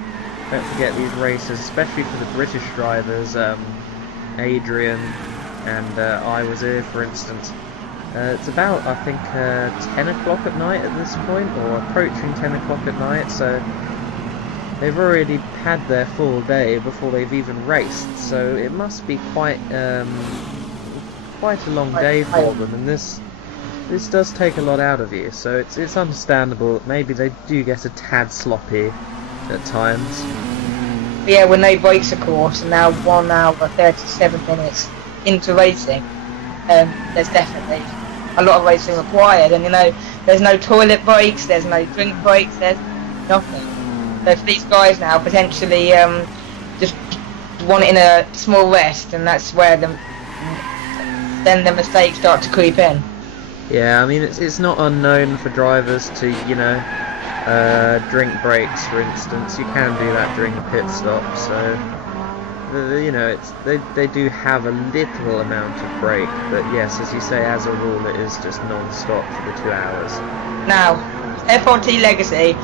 don't forget these races, especially for the British drivers, Adrian and I was here, for instance. It's about, I think, 10 o'clock at night at this point, or approaching 10 o'clock at night, so they've already had their full day before they've even raced, so it must be quite a long day for them, and this does take a lot out of you, so it's understandable that maybe they do get a tad sloppy at times. But yeah, with no breaks of course, and now 1 hour 37 minutes into racing, there's definitely a lot of racing required, and you know, there's no toilet breaks, there's no drink breaks, there's nothing. So for these guys now, potentially just wanting a small rest, and that's where then the mistakes start to creep in. Yeah, I mean, it's not unknown for drivers to, you know, drink breaks, for instance. You can do that during the pit stop, so you know, they do have a little amount of break, but yes, as you say, as a rule, it is just non-stop for the 2 hours. Now, FRT Legacy,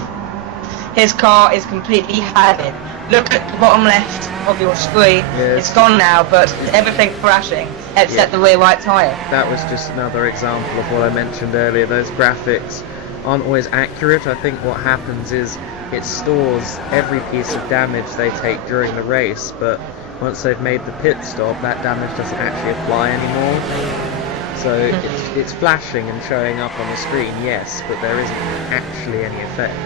his car is completely had it. Look at the bottom left of your screen. Yes. It's gone now, but everything's flashing except the rear right tyre. That was just another example of what I mentioned earlier. Those graphics aren't always accurate. I think what happens is it stores every piece of damage they take during the race, but once they've made the pit stop, that damage doesn't actually apply anymore. So it's flashing and showing up on the screen, yes, but there isn't actually any effect.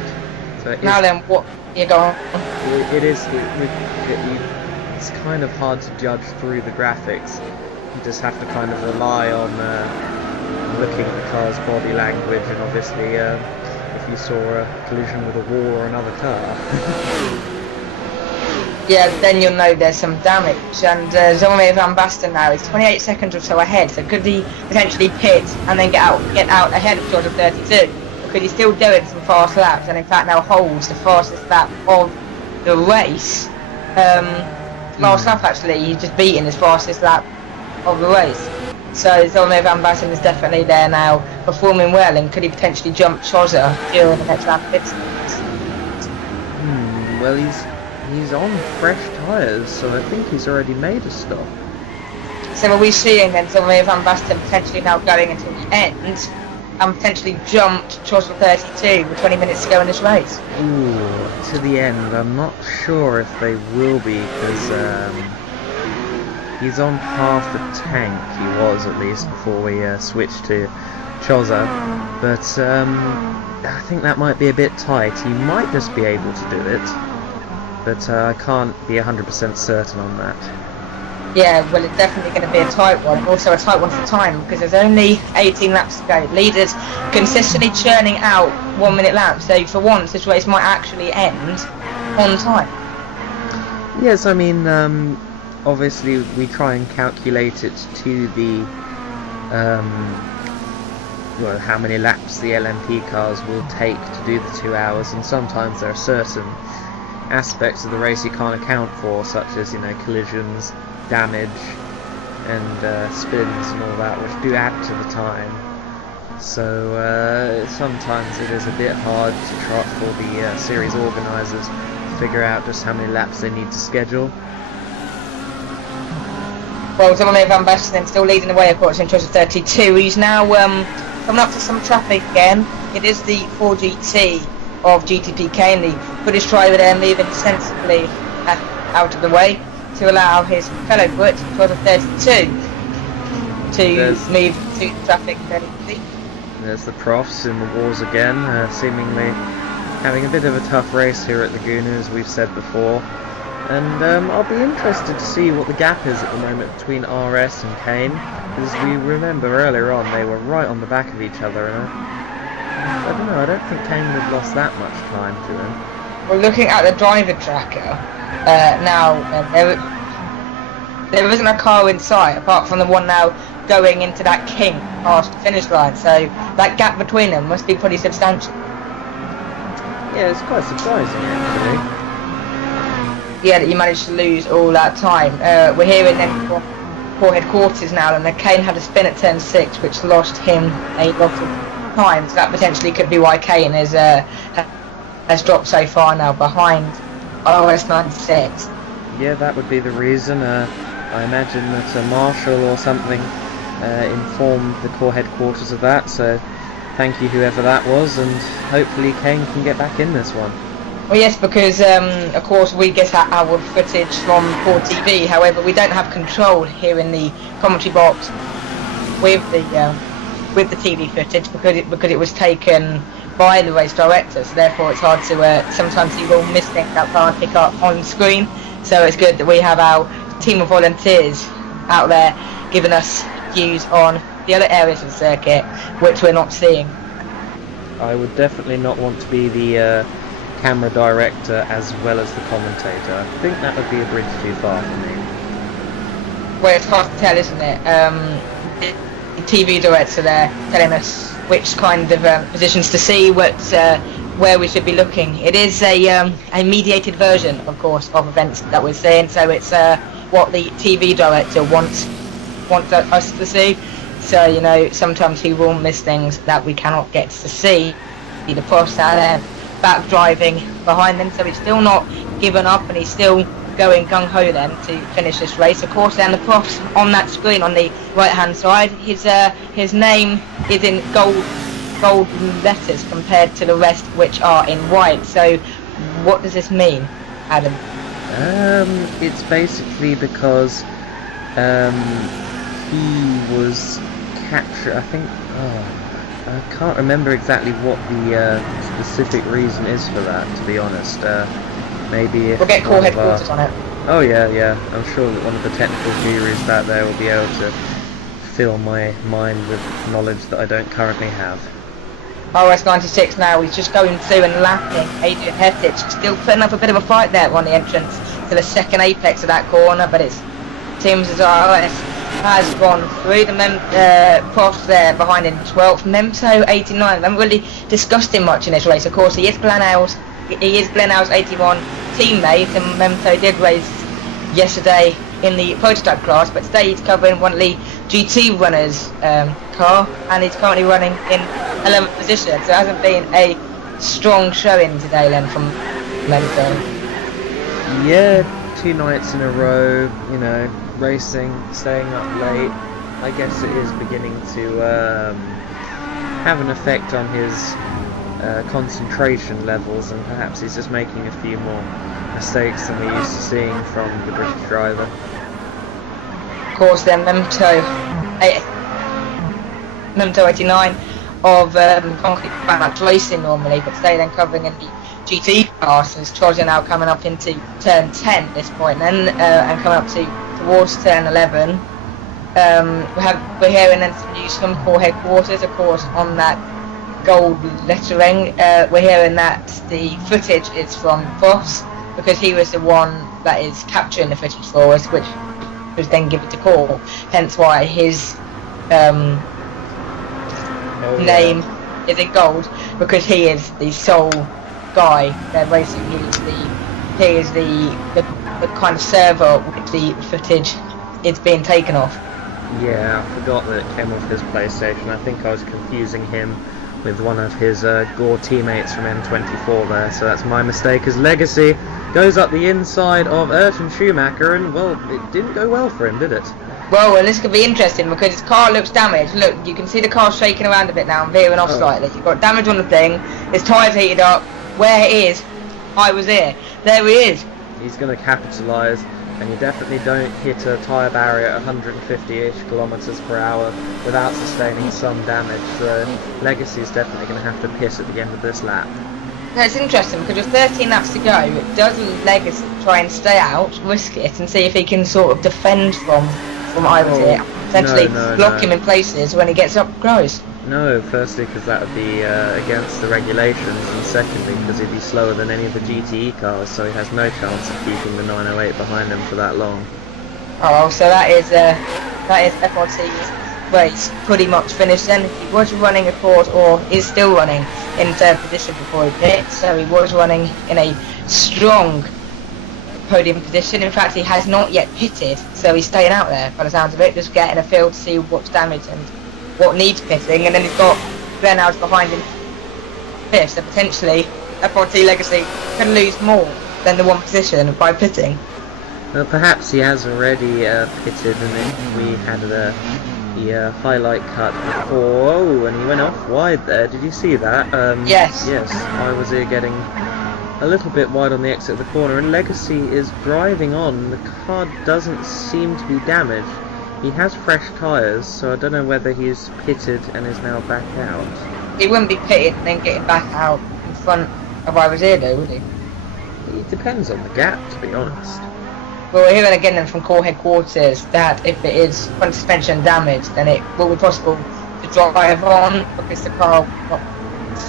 So it Now is, then, what you go? it's kind of hard to judge through the graphics. You just have to kind of rely on looking at the car's body language, and obviously if you saw a collision with a wall or another car. Yeah, then you'll know there's some damage. And Zoe Van Basten now is 28 seconds or so ahead, so could he potentially pit and then get out ahead of George of 32? Or could he still do it some fast laps, and in fact now holds the fastest lap of the race? Last lap actually, he's just beaten his fastest lap of the race. So Zoe Van Basten is definitely there now, performing well, and could he potentially jump Chozza during the next lap of pit stops? Well, he's on fresh tyres, so I think he's already made a stop. So are we seeing then Zoe Van Basten potentially now going until the end, and potentially jumped Chozza 32 with 20 minutes to go in this race? Ooh, to the end, I'm not sure if they will be, because he's on half the tank, he was at least, before we switched to Chozza, but I think that might be a bit tight. He might just be able to do it, but I can't be 100% certain on that. Yeah, well, it's definitely going to be a tight one, and also a tight one for time, because there's only 18 laps to go. Leaders consistently churning out 1 minute laps, so for once this race might actually end on time. Yes, I mean, obviously we try and calculate it to the well, how many laps the LMP cars will take to do the 2 hours, and sometimes there are certain aspects of the race you can't account for, such as, you know, collisions, damage, and spins and all that, which do add to the time. So sometimes it is a bit hard to try for the series organisers to figure out just how many laps they need to schedule. Well, Zoe Van Basten still leading the way, of course, in Chozza 32. He's now coming up to some traffic again. It is the 4GT of GTPK, and the British driver there moving sensibly out of the way to allow his fellow Brit, Chozza 32, to move to traffic fairly quickly. There's the profs in the wars again, seemingly having a bit of a tough race here at Laguna, as we've said before. And I'll be interested to see what the gap is at the moment between RS and Kane, because we remember earlier on they were right on the back of each other, and I don't know, I don't think Kane had lost that much time to him. Well, looking at the driver tracker, now there isn't a car in sight apart from the one now going into that kink past the finish line, so that gap between them must be pretty substantial. Yeah, it's quite surprising actually. Yeah, that you managed to lose all that time. We're hearing then from Core Headquarters now, and the Kane had a spin at turn 6 which lost him a lot of time, so that potentially could be why Kane has dropped so far now behind RS 96. Yeah, that would be the reason. I imagine that a marshal or something informed the Core Headquarters of that, so thank you whoever that was, and hopefully Kane can get back in this one. Well, yes, because of course we get our footage from Core TV. However, we don't have control here in the commentary box with the TV footage because it was taken by the race director, so therefore it's hard to, sometimes you will miss things that can't pick up on screen. So it's good that we have our team of volunteers out there giving us views on the other areas of the circuit which we're not seeing. I would definitely not want to be the camera director as well as the commentator. I think that would be a bridge too far for me. Well, it's hard to tell, isn't it? The TV director there telling us which kind of positions to see, where we should be looking. It is a mediated version, of course, of events that we're seeing, so it's what the TV director wants us to see. So, you know, sometimes he will miss things that we cannot get to see. The profs out there back driving behind them, so he's still not given up and he's still going gung-ho then to finish this race. Of course, then the profs on that screen on the right hand side, his name is in gold letters compared to the rest which are in white. So what does this mean, Adam? It's basically because he was captured, I think, I can't remember exactly what the specific reason is for that, to be honest. Maybe if we'll get core headquarters on it. Oh yeah, I'm sure that one of the technical gurus back there will be able to fill my mind with knowledge that I don't currently have. RS 96 now, he's just going through and lapping Adrian Hettich, still putting up a bit of a fight there on the entrance to the second apex of that corner, but it seems as though RS has gone through. The profs there behind in 12th, Memto 89. We haven't really discussed him much in this race. Of course, he is Glenelg's 81 teammate, and Memto did race yesterday in the prototype class, but today he's covering one of the GT runners' car, and he's currently running in 11th position. So it hasn't been a strong showing today then from Memto. Yeah, 2 nights in a row, you know, racing, staying up late. I guess it is beginning to have an effect on his concentration levels, and perhaps he's just making a few more mistakes than we're used to seeing from the British driver. Of course, then Memto 89 of concrete back racing normally, but today then covering in the GT class, as Trojan now coming up into turn 10 at this point, then and coming up towards turn 11. We're hearing then some news from core headquarters, of course, on that gold lettering. We're hearing that the footage is from Voss, because he was the one that is capturing the footage for us, which was then given to Core, hence why his name is in gold, because he is the sole guy that racing. He is the kind of server which the footage is being taken off. Yeah, I forgot that it came off his PlayStation. I think I was confusing him with one of his Gore teammates from M24 there, so that's my mistake, as Legacy goes up the inside of Ayrton Schumacher, and well, it didn't go well for him, did it? Well, and this could be interesting because his car looks damaged. Look, you can see the car shaking around a bit now and veering off slightly. You've got damage on the thing, his tyres heated up. Where he is, I was here. There he is. He's going to capitalise, and you definitely don't hit a tyre barrier at 150-ish kilometres per hour without sustaining some damage, so Legacy's definitely going to have to piss at the end of this lap. Now, it's interesting because with 13 laps to go, does Legacy try and stay out, risk it, and see if he can sort of defend from I was here, essentially block him in places when he gets up close? No, firstly because that would be against the regulations, and secondly because he'd be slower than any of the GTE cars, so he has no chance of keeping the 908 behind him for that long. Oh, so that is FRT's race pretty much finished then. He was running, of course, or is still running in third position before he pit, so he was running in a strong podium position. In fact, he has not yet pitted, so he's staying out there by the sounds of it, just getting a feel to see what's damaged and what needs pitting, and then he's got Glenelg's behind him fifth, so potentially FRT Legacy can lose more than the one position by pitting. Well, perhaps he has already pitted, and then we had the highlight cut before. Oh, and he went off wide there. Did you see that? Yes. Yes, I was here getting a little bit wide on the exit of the corner, and Legacy is driving on. The car doesn't seem to be damaged. He has fresh tyres, so I don't know whether he's pitted and is now back out. he wouldn't be pitted and then getting back out in front of I was here though, would he? It depends on the gap, to be honest. Well, we're hearing again then from core headquarters that if it is front suspension damage, then it will be possible to drive on because the car will not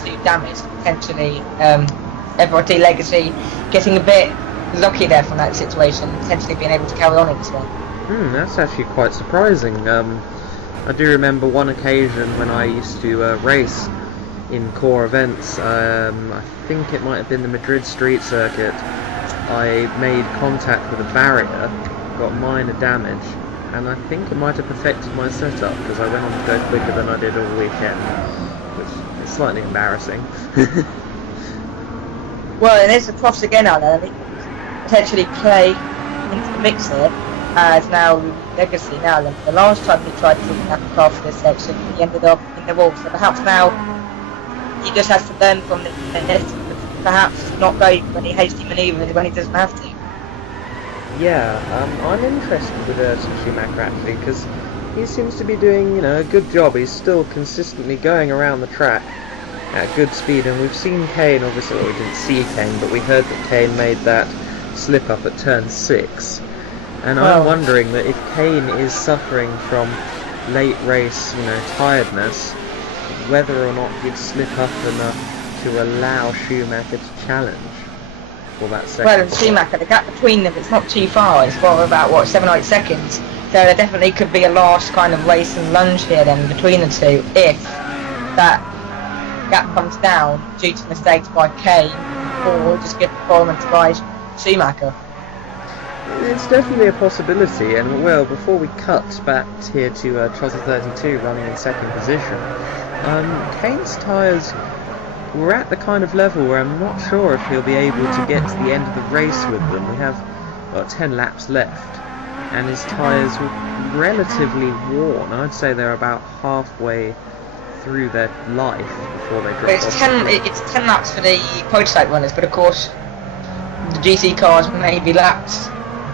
too damaged. Potentially, FRT Legacy getting a bit lucky there from that situation, potentially being able to carry on in this one. That's actually quite surprising. I do remember one occasion when I used to race in core events. I think it might have been the Madrid Street Circuit. I made contact with a barrier, got minor damage, and I think it might have perfected my setup because I went on to go quicker than I did all weekend, which is slightly embarrassing. Well, and there's the profs again, Alan. Potentially play into the mix here, as now Legacy now. The last time he tried to take that car for this section, he ended up in the wall. So perhaps now he just has to learn from this, perhaps not go when he hasty manoeuvres when he doesn't have to. Yeah, I'm interested with Schumacher actually, because he seems to be doing, a good job. He's still consistently going around the track at good speed, and we've seen Kane, obviously, well, we didn't see Kane, but we heard that Kane made that slip up at turn 6. And I'm wondering that if Kane is suffering from late race, tiredness, whether or not he'd slip up enough to allow Schumacher to challenge for that second. Well, and Schumacher, the gap between them, it's not too far. It's about 7 or 8 seconds. So there definitely could be a last kind of race and lunge here then between the two if that gap comes down due to mistakes by Kane or just good performance by Schumacher. It's definitely a possibility, and well, before we cut back here to Trotter 32 running in second position, Kane's tyres were at the kind of level where I'm not sure if he'll be able to get to the end of the race with them. We have 10 laps left, and his tyres were relatively worn. I'd say they're about halfway through their life before they drop But it's 10 laps for the prototype runners, but of course the GT cars may be lapped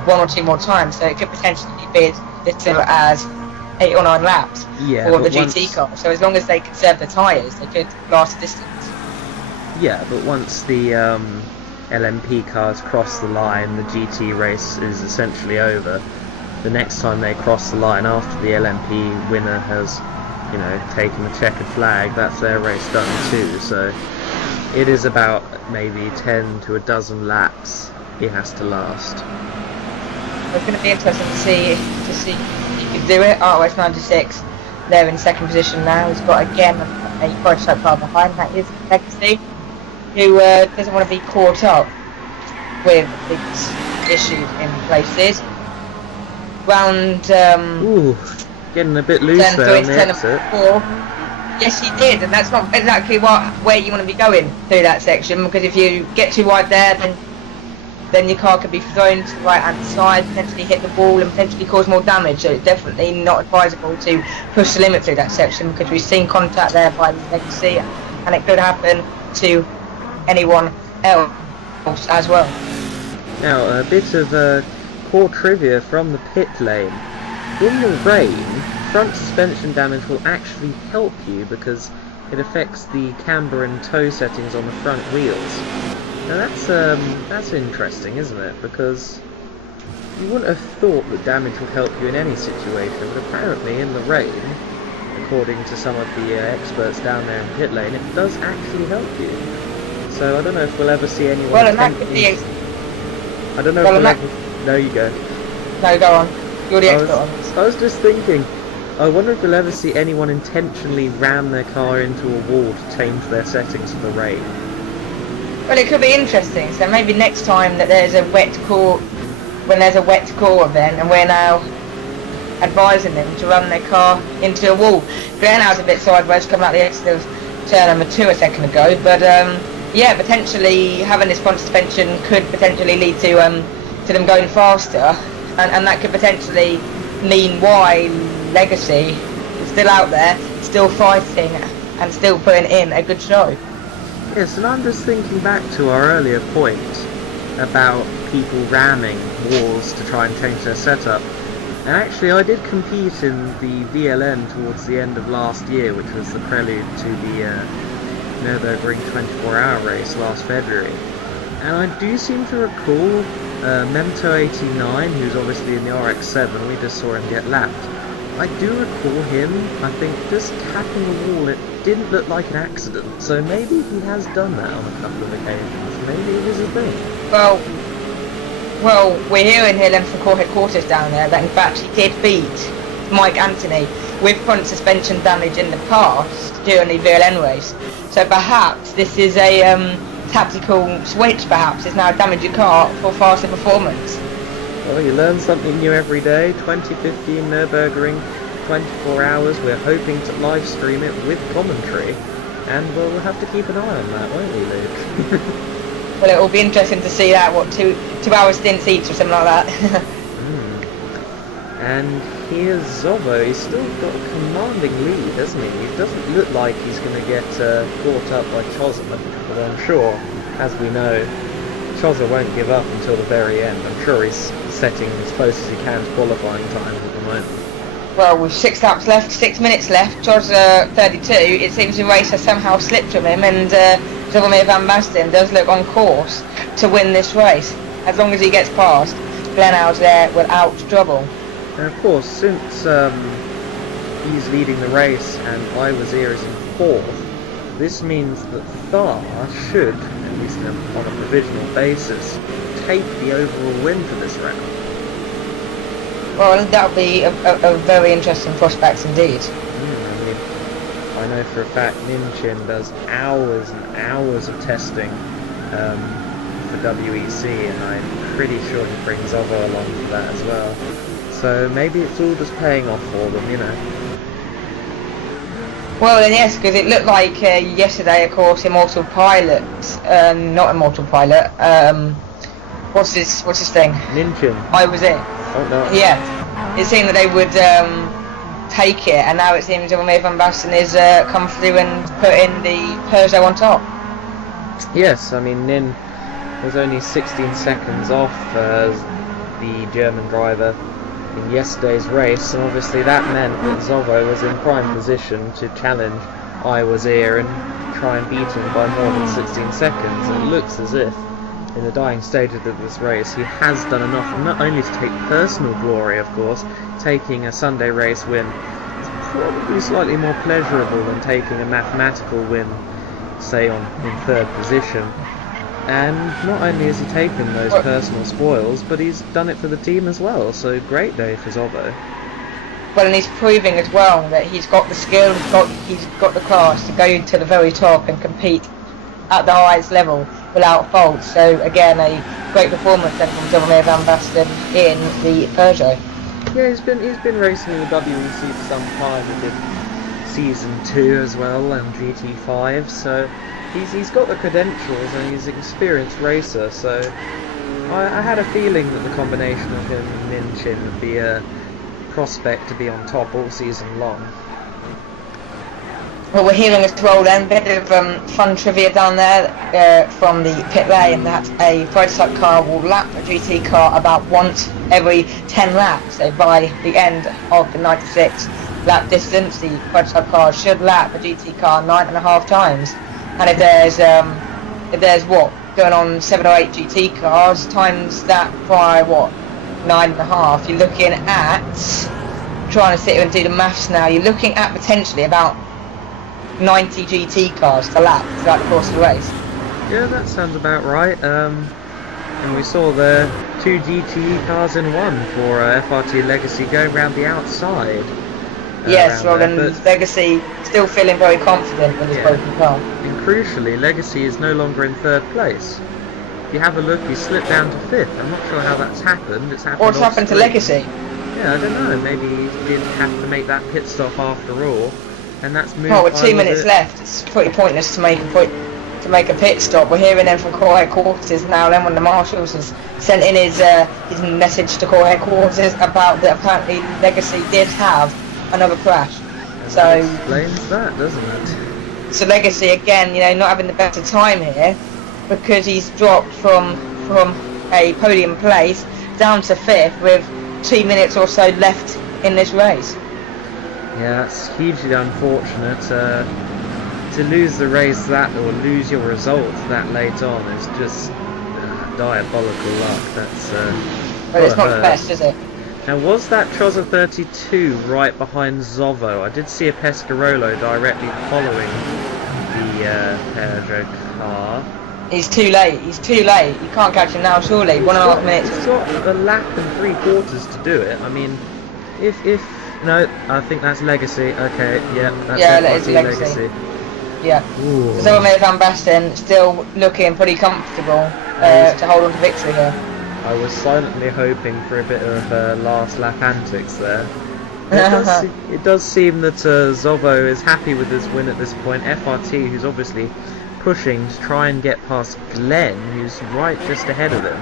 1 or 2 more times, so it could potentially be as little as 8 or 9 laps for the GT car. So as long as they conserve the tyres, they could last a distance. Yeah, but once the LMP cars cross the line, the GT race is essentially over. The next time they cross the line after the LMP winner has, taken the checkered flag, that's their race done too. So it is about maybe 10 to a dozen laps he has to last. It's going to be interesting to see if he can do it. ROS 96, they're in second position now. He's got again a prototype car behind. That is Legacy, who doesn't want to be caught up with these issues in places. Round getting a bit loose there on the exit. Yes, he did, and that's not exactly where you want to be going through that section, because if you get too wide there, then your car could be thrown to the right hand side, potentially hit the wall and potentially cause more damage. So it's definitely not advisable to push the limit through that section, because we've seen contact there by the Legacy, and it could happen to anyone else as well. Now, a bit of core trivia from the pit lane. In the rain, front suspension damage will actually help you because it affects the camber and toe settings on the front wheels. Now that's interesting, isn't it? Because you wouldn't have thought that damage would help you in any situation, but apparently in the rain, according to some of the experts down there in the pit lane, it does actually help you. So I don't know if we'll ever see anyone... Well, and that could be... I don't know if we'll ever... No, you go. No, go on. You're the expert on this. I was just thinking, I wonder if we'll ever see anyone intentionally ram their car into a wall to change their settings for the rain. Well, it could be interesting. So maybe next time that there's a wet core, when there's a wet core event, and we're now advising them to run their car into a wall. Gran was a bit sideways coming out the exit of turn number 2 a second ago, but yeah, potentially having this front suspension could potentially lead to them going faster, and that could potentially mean why Legacy is still out there, still fighting, and still putting in a good show. Yes, and I'm just thinking back to our earlier point about people ramming walls to try and change their setup. And actually I did compete in the VLN towards the end of last year, which was the prelude to the Nürburgring 24-hour race last February. And I do seem to recall Memto89, who's obviously in the RX-7, we just saw him get lapped. I do recall him, I think, just tapping the wall. It didn't look like an accident, so maybe he has done that on a couple of occasions. Maybe it is a thing. Well, we're hearing here then from core headquarters down there that in fact he did beat Mike Anthony with front suspension damage in the past during the VLN race. So perhaps this is a tactical switch, perhaps. It's now damage your car for faster performance. Well, you learn something new every day. 2015 Nürburgring, 24 hours. We're hoping to live stream it with commentary, and we'll have to keep an eye on that, won't we, Luke? Well, it will be interesting to see that, what, 2 hours stints each or something like that. And here's Zovo. He's still got a commanding lead, hasn't he? He doesn't look like he's going to get caught up by Chozza, but I'm sure, as we know, Chozza won't give up until the very end. I'm sure he's setting as close as he can to qualifying times at the moment. Well, with 6 laps left, 6 minutes left, Chozza 32, it seems the race has somehow slipped from him, and Jaromir van Basten does look on course to win this race. As long as he gets past Glenhouse there without trouble. And of course, since he's leading the race and Iwazir is in 4th, this means that Thar should, at least on a provisional basis, take the overall win for this round. Well, that would be a very interesting prospect indeed. I know for a fact Ninchin does hours and hours of testing for WEC, and I'm pretty sure he brings Ovo along for that as well. So maybe it's all just paying off for them, you know. Well, then yes, because it looked like yesterday, of course, Immortal Pilot, not Immortal Pilot, what's his thing? Ninchin. I was it. Oh no. Yeah, it seemed that they would take it, and now it seems Jaromir van Basten is come through and put in the Peugeot on top. Yes, I mean Nin was only 16 seconds off the German driver in yesterday's race, and obviously that meant that Zovo was in prime position to challenge Iwazir and try and beat him by more than 16 seconds. And it looks as if, in the dying stages of this race, he has done enough, not only to take personal glory, of course. Taking a Sunday race win is probably slightly more pleasurable than taking a mathematical win, say in 3rd position. And not only has he taken those personal spoils, but he's done it for the team as well, so great day for Zovo. Well, and he's proving as well that he's got the skill, he's got the class to go to the very top and compete at the highest level without fault. So again, a great performance then from Jaromir van Basten in the Peugeot. Yeah, he's been racing in the WEC for some time. He did Season 2 as well and GT5, so he's got the credentials and he's an experienced racer, so I had a feeling that the combination of him and Ninchin would be a prospect to be on top all season long. Well, we're hearing as well then, a bit of fun trivia down there from the pit lane, that a prototype car will lap a GT car about once every 10 laps. So by the end of the 96 lap distance, the prototype car should lap a GT car 9.5 times. And if there's what, going on 7 or 8 GT cars, times that by what, 9.5, you're looking at, trying to sit here and do the maths now, you're looking at potentially about 90 GT cars to lap throughout the course of the race. Yeah, that sounds about right. And we saw the 2 GT cars in one for FRT Legacy going around the outside. Yes, well, there, and Legacy still feeling very confident with his broken car. And crucially, Legacy is no longer in 3rd place. If you have a look, he's slipped down to 5th. I'm not sure how that's happened. It's happened. What's happened to Legacy? Yeah, I don't know. Maybe he didn't have to make that pit stop after all, and that's moved. Well, with 2 minutes left, it's pretty pointless to make a pit stop. We're hearing then from core headquarters now. Then when the marshals has sent in his message to core headquarters about that apparently Legacy did have another crash. And so that explains that, doesn't it? So Legacy again, not having the better time here, because he's dropped from a podium place down to 5th with 2 minutes or so left in this race. Yeah, that's hugely unfortunate. to lose the race that, or lose your result that late on is just diabolical luck. That's But it's not the hurt. best, is it? Now, was that Troza 32 right behind Zovo? I did see a Pescarolo directly following the Pedro car. He's too late. He's too late. You can't catch him now, surely. 1.5 minutes. He's got a lap and 3/4 to do it. I mean, if no, I think that's Legacy. Okay, yeah, that's it's Legacy. Yeah. Ooh. So Van Basten still looking pretty comfortable to hold on to victory here. I was silently hoping for a bit of last lap antics there. It does seem that Zovo is happy with his win at this point. FRT, who's obviously pushing to try and get past Glenn, who's right just ahead of him.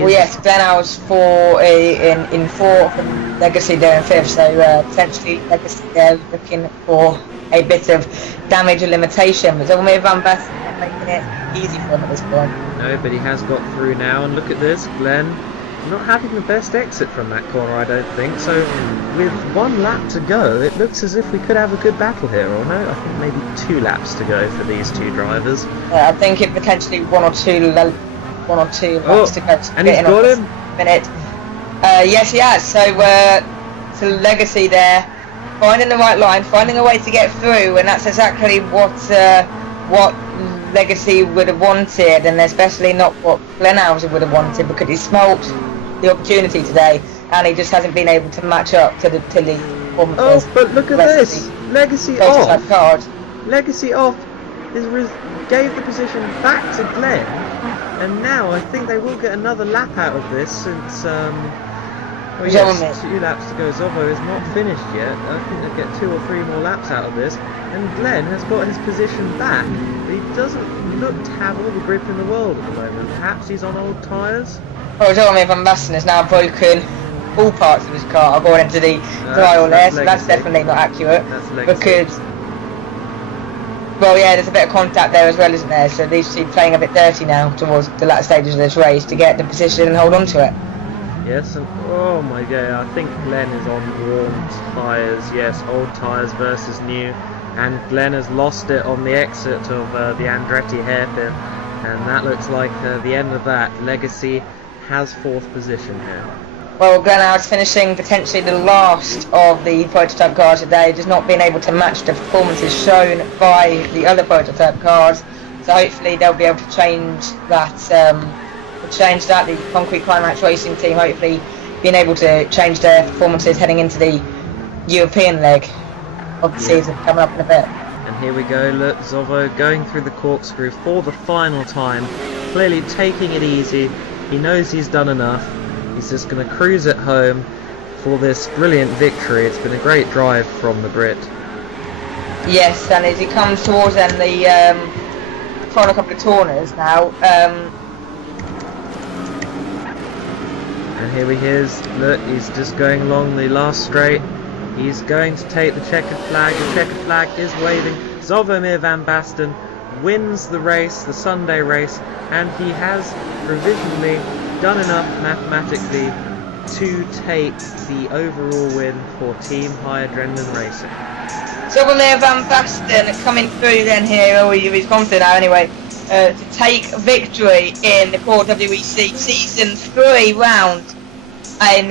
Well, yes, Glenn was in fourth and Legacy there in fifth, so potentially Legacy there looking for a bit of damage and limitation. But Van Basten making it easy for him at this point. No, but he has got through now, and look at this, Glenn not having the best exit from that corner, I don't think. So with 1 lap to go, it looks as if we could have a good battle here, or no, I think maybe 2 laps to go for these two drivers. I think it potentially one or two laps to go. And he's got him. Minute. Yes, he has. So Legacy there, finding the right line, finding a way to get through, and that's exactly what Legacy would have wanted, and especially not what Glenn Hauser would have wanted, because he smelt the opportunity today, and he just hasn't been able to match up to the performances. Oh, but look at this! Legacy off! Card. Legacy off! Gave the position back to Glenn, and now I think they will get another lap out of this, since 2 laps to go. Zovo is not finished yet. I think they'll get 2 or 3 more laps out of this, and Glenn has got his position back, but he doesn't look to have all the grip in the world at the moment. Perhaps he's on old tyres? Well, Van Basten has now broken all parts of his car going into the trial there, so that's definitely not accurate. That's Legacy. Because, well, yeah, there's a bit of contact there as well, isn't there? So these two playing a bit dirty now towards the latter stages of this race to get the position and hold on to it. Yes, and oh my god, I think Glenn is on warm tyres. Yes, old tyres versus new, and Glenn has lost it on the exit of the Andretti hairpin, and that looks like the end of that. Legacy has 4th position here. Well, Glenn is finishing potentially the last of the prototype cars today, just not being able to match the performances shown by the other prototype cars, so hopefully they'll be able to change that. The Concrete Climax Racing team hopefully being able to change their performances heading into the European leg of the season coming up in a bit. And here we go, look, Zovo going through the corkscrew for the final time, clearly taking it easy. He knows he's done enough. He's just going to cruise it home for this brilliant victory. It's been a great drive from the Brit. Yes, and as he comes towards the final couple of corners now, and here he is, look, he's just going along the last straight. He's going to take the checkered flag. The checkered flag is waving. Zovo Van Basten wins the race, the Sunday race, and he has provisionally done enough mathematically to take the overall win for Team High Adrenaline Racing. Zovo Van Basten coming through then here, he's gone through now anyway, to take victory in the core WEC Season 3 round and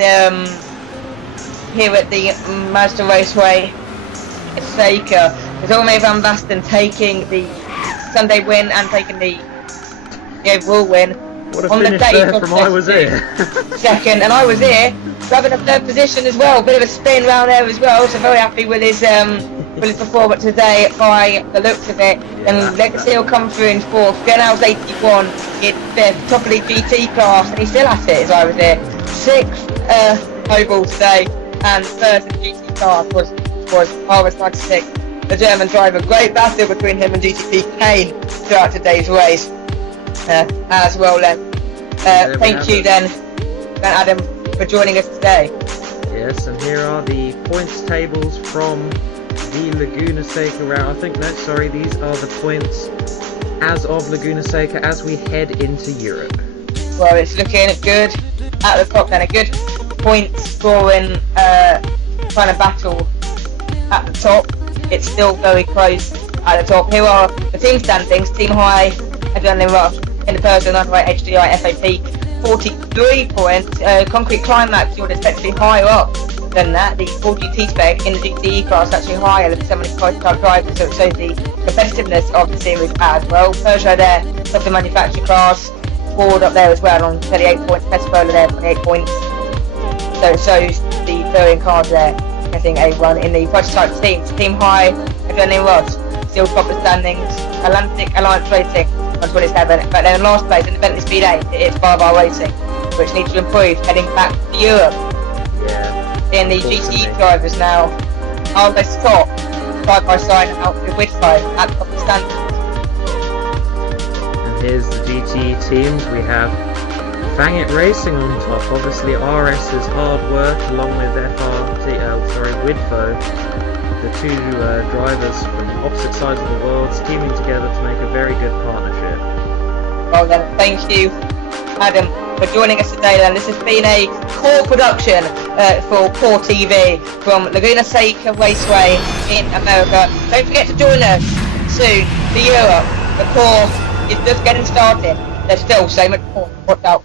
here at the Mazda Raceway Seca. Zovo Van Basten taking the Sunday win and taking the overall win. What a on finish the day there from I was here. Second, and I was here, grabbing a 3rd position as well. Bit of a spin round there as well, so very happy with his performance today by the looks of it. And Legacy will come through in 4th. Glenn 81 in 5th, top of the GT class, and he's still at it as I was here. 6th overall today, and 3rd in GT class was RS96, the German driver. Great battle between him and GTP Kane throughout today's race. As well then. Thank you then, Adam, for joining us today. Yes, and here are the points tables from the Laguna Seca round. These are the points as of Laguna Seca as we head into Europe. Well, it's looking good at the top then, a good point scoring kind of battle at the top. it's still very close at the top. Here are the team standings. Team High, Adrenaline Rush, in the person underweight HDI FAP, 43 points. Concrete Climax, you would expect to be higher up than that. The 4GT spec in the GTE class actually higher than some of the prototype drivers, so it shows the competitiveness of the series as well. Peugeot there, top the manufacturer class. Ford up there as well on 38 points. Pescola there, 28 points. So it shows the touring cars there getting a run in the prototype teams. Team High, Adrenaline Rush, still top the standings. Atlantic Alliance Racing on 27, but then in last place in the Bentley Speed 8 it is Bar Racing, which needs to improve heading back to Europe. Yeah. In the GTE drivers now are the top side by side out with Whitfire at the top of the standings. And here's the GTE teams. We have Fang It Racing on top. Obviously RS's hard work along with Widfo, the two drivers from opposite sides of the world teaming together to make a very good partnership. Well then, thank you Adam for joining us today then. This has been a core production for Core TV from Laguna Seca Raceway in America. Don't forget to join us soon for Europe. The core is just getting started. There's still so much more. Watch out.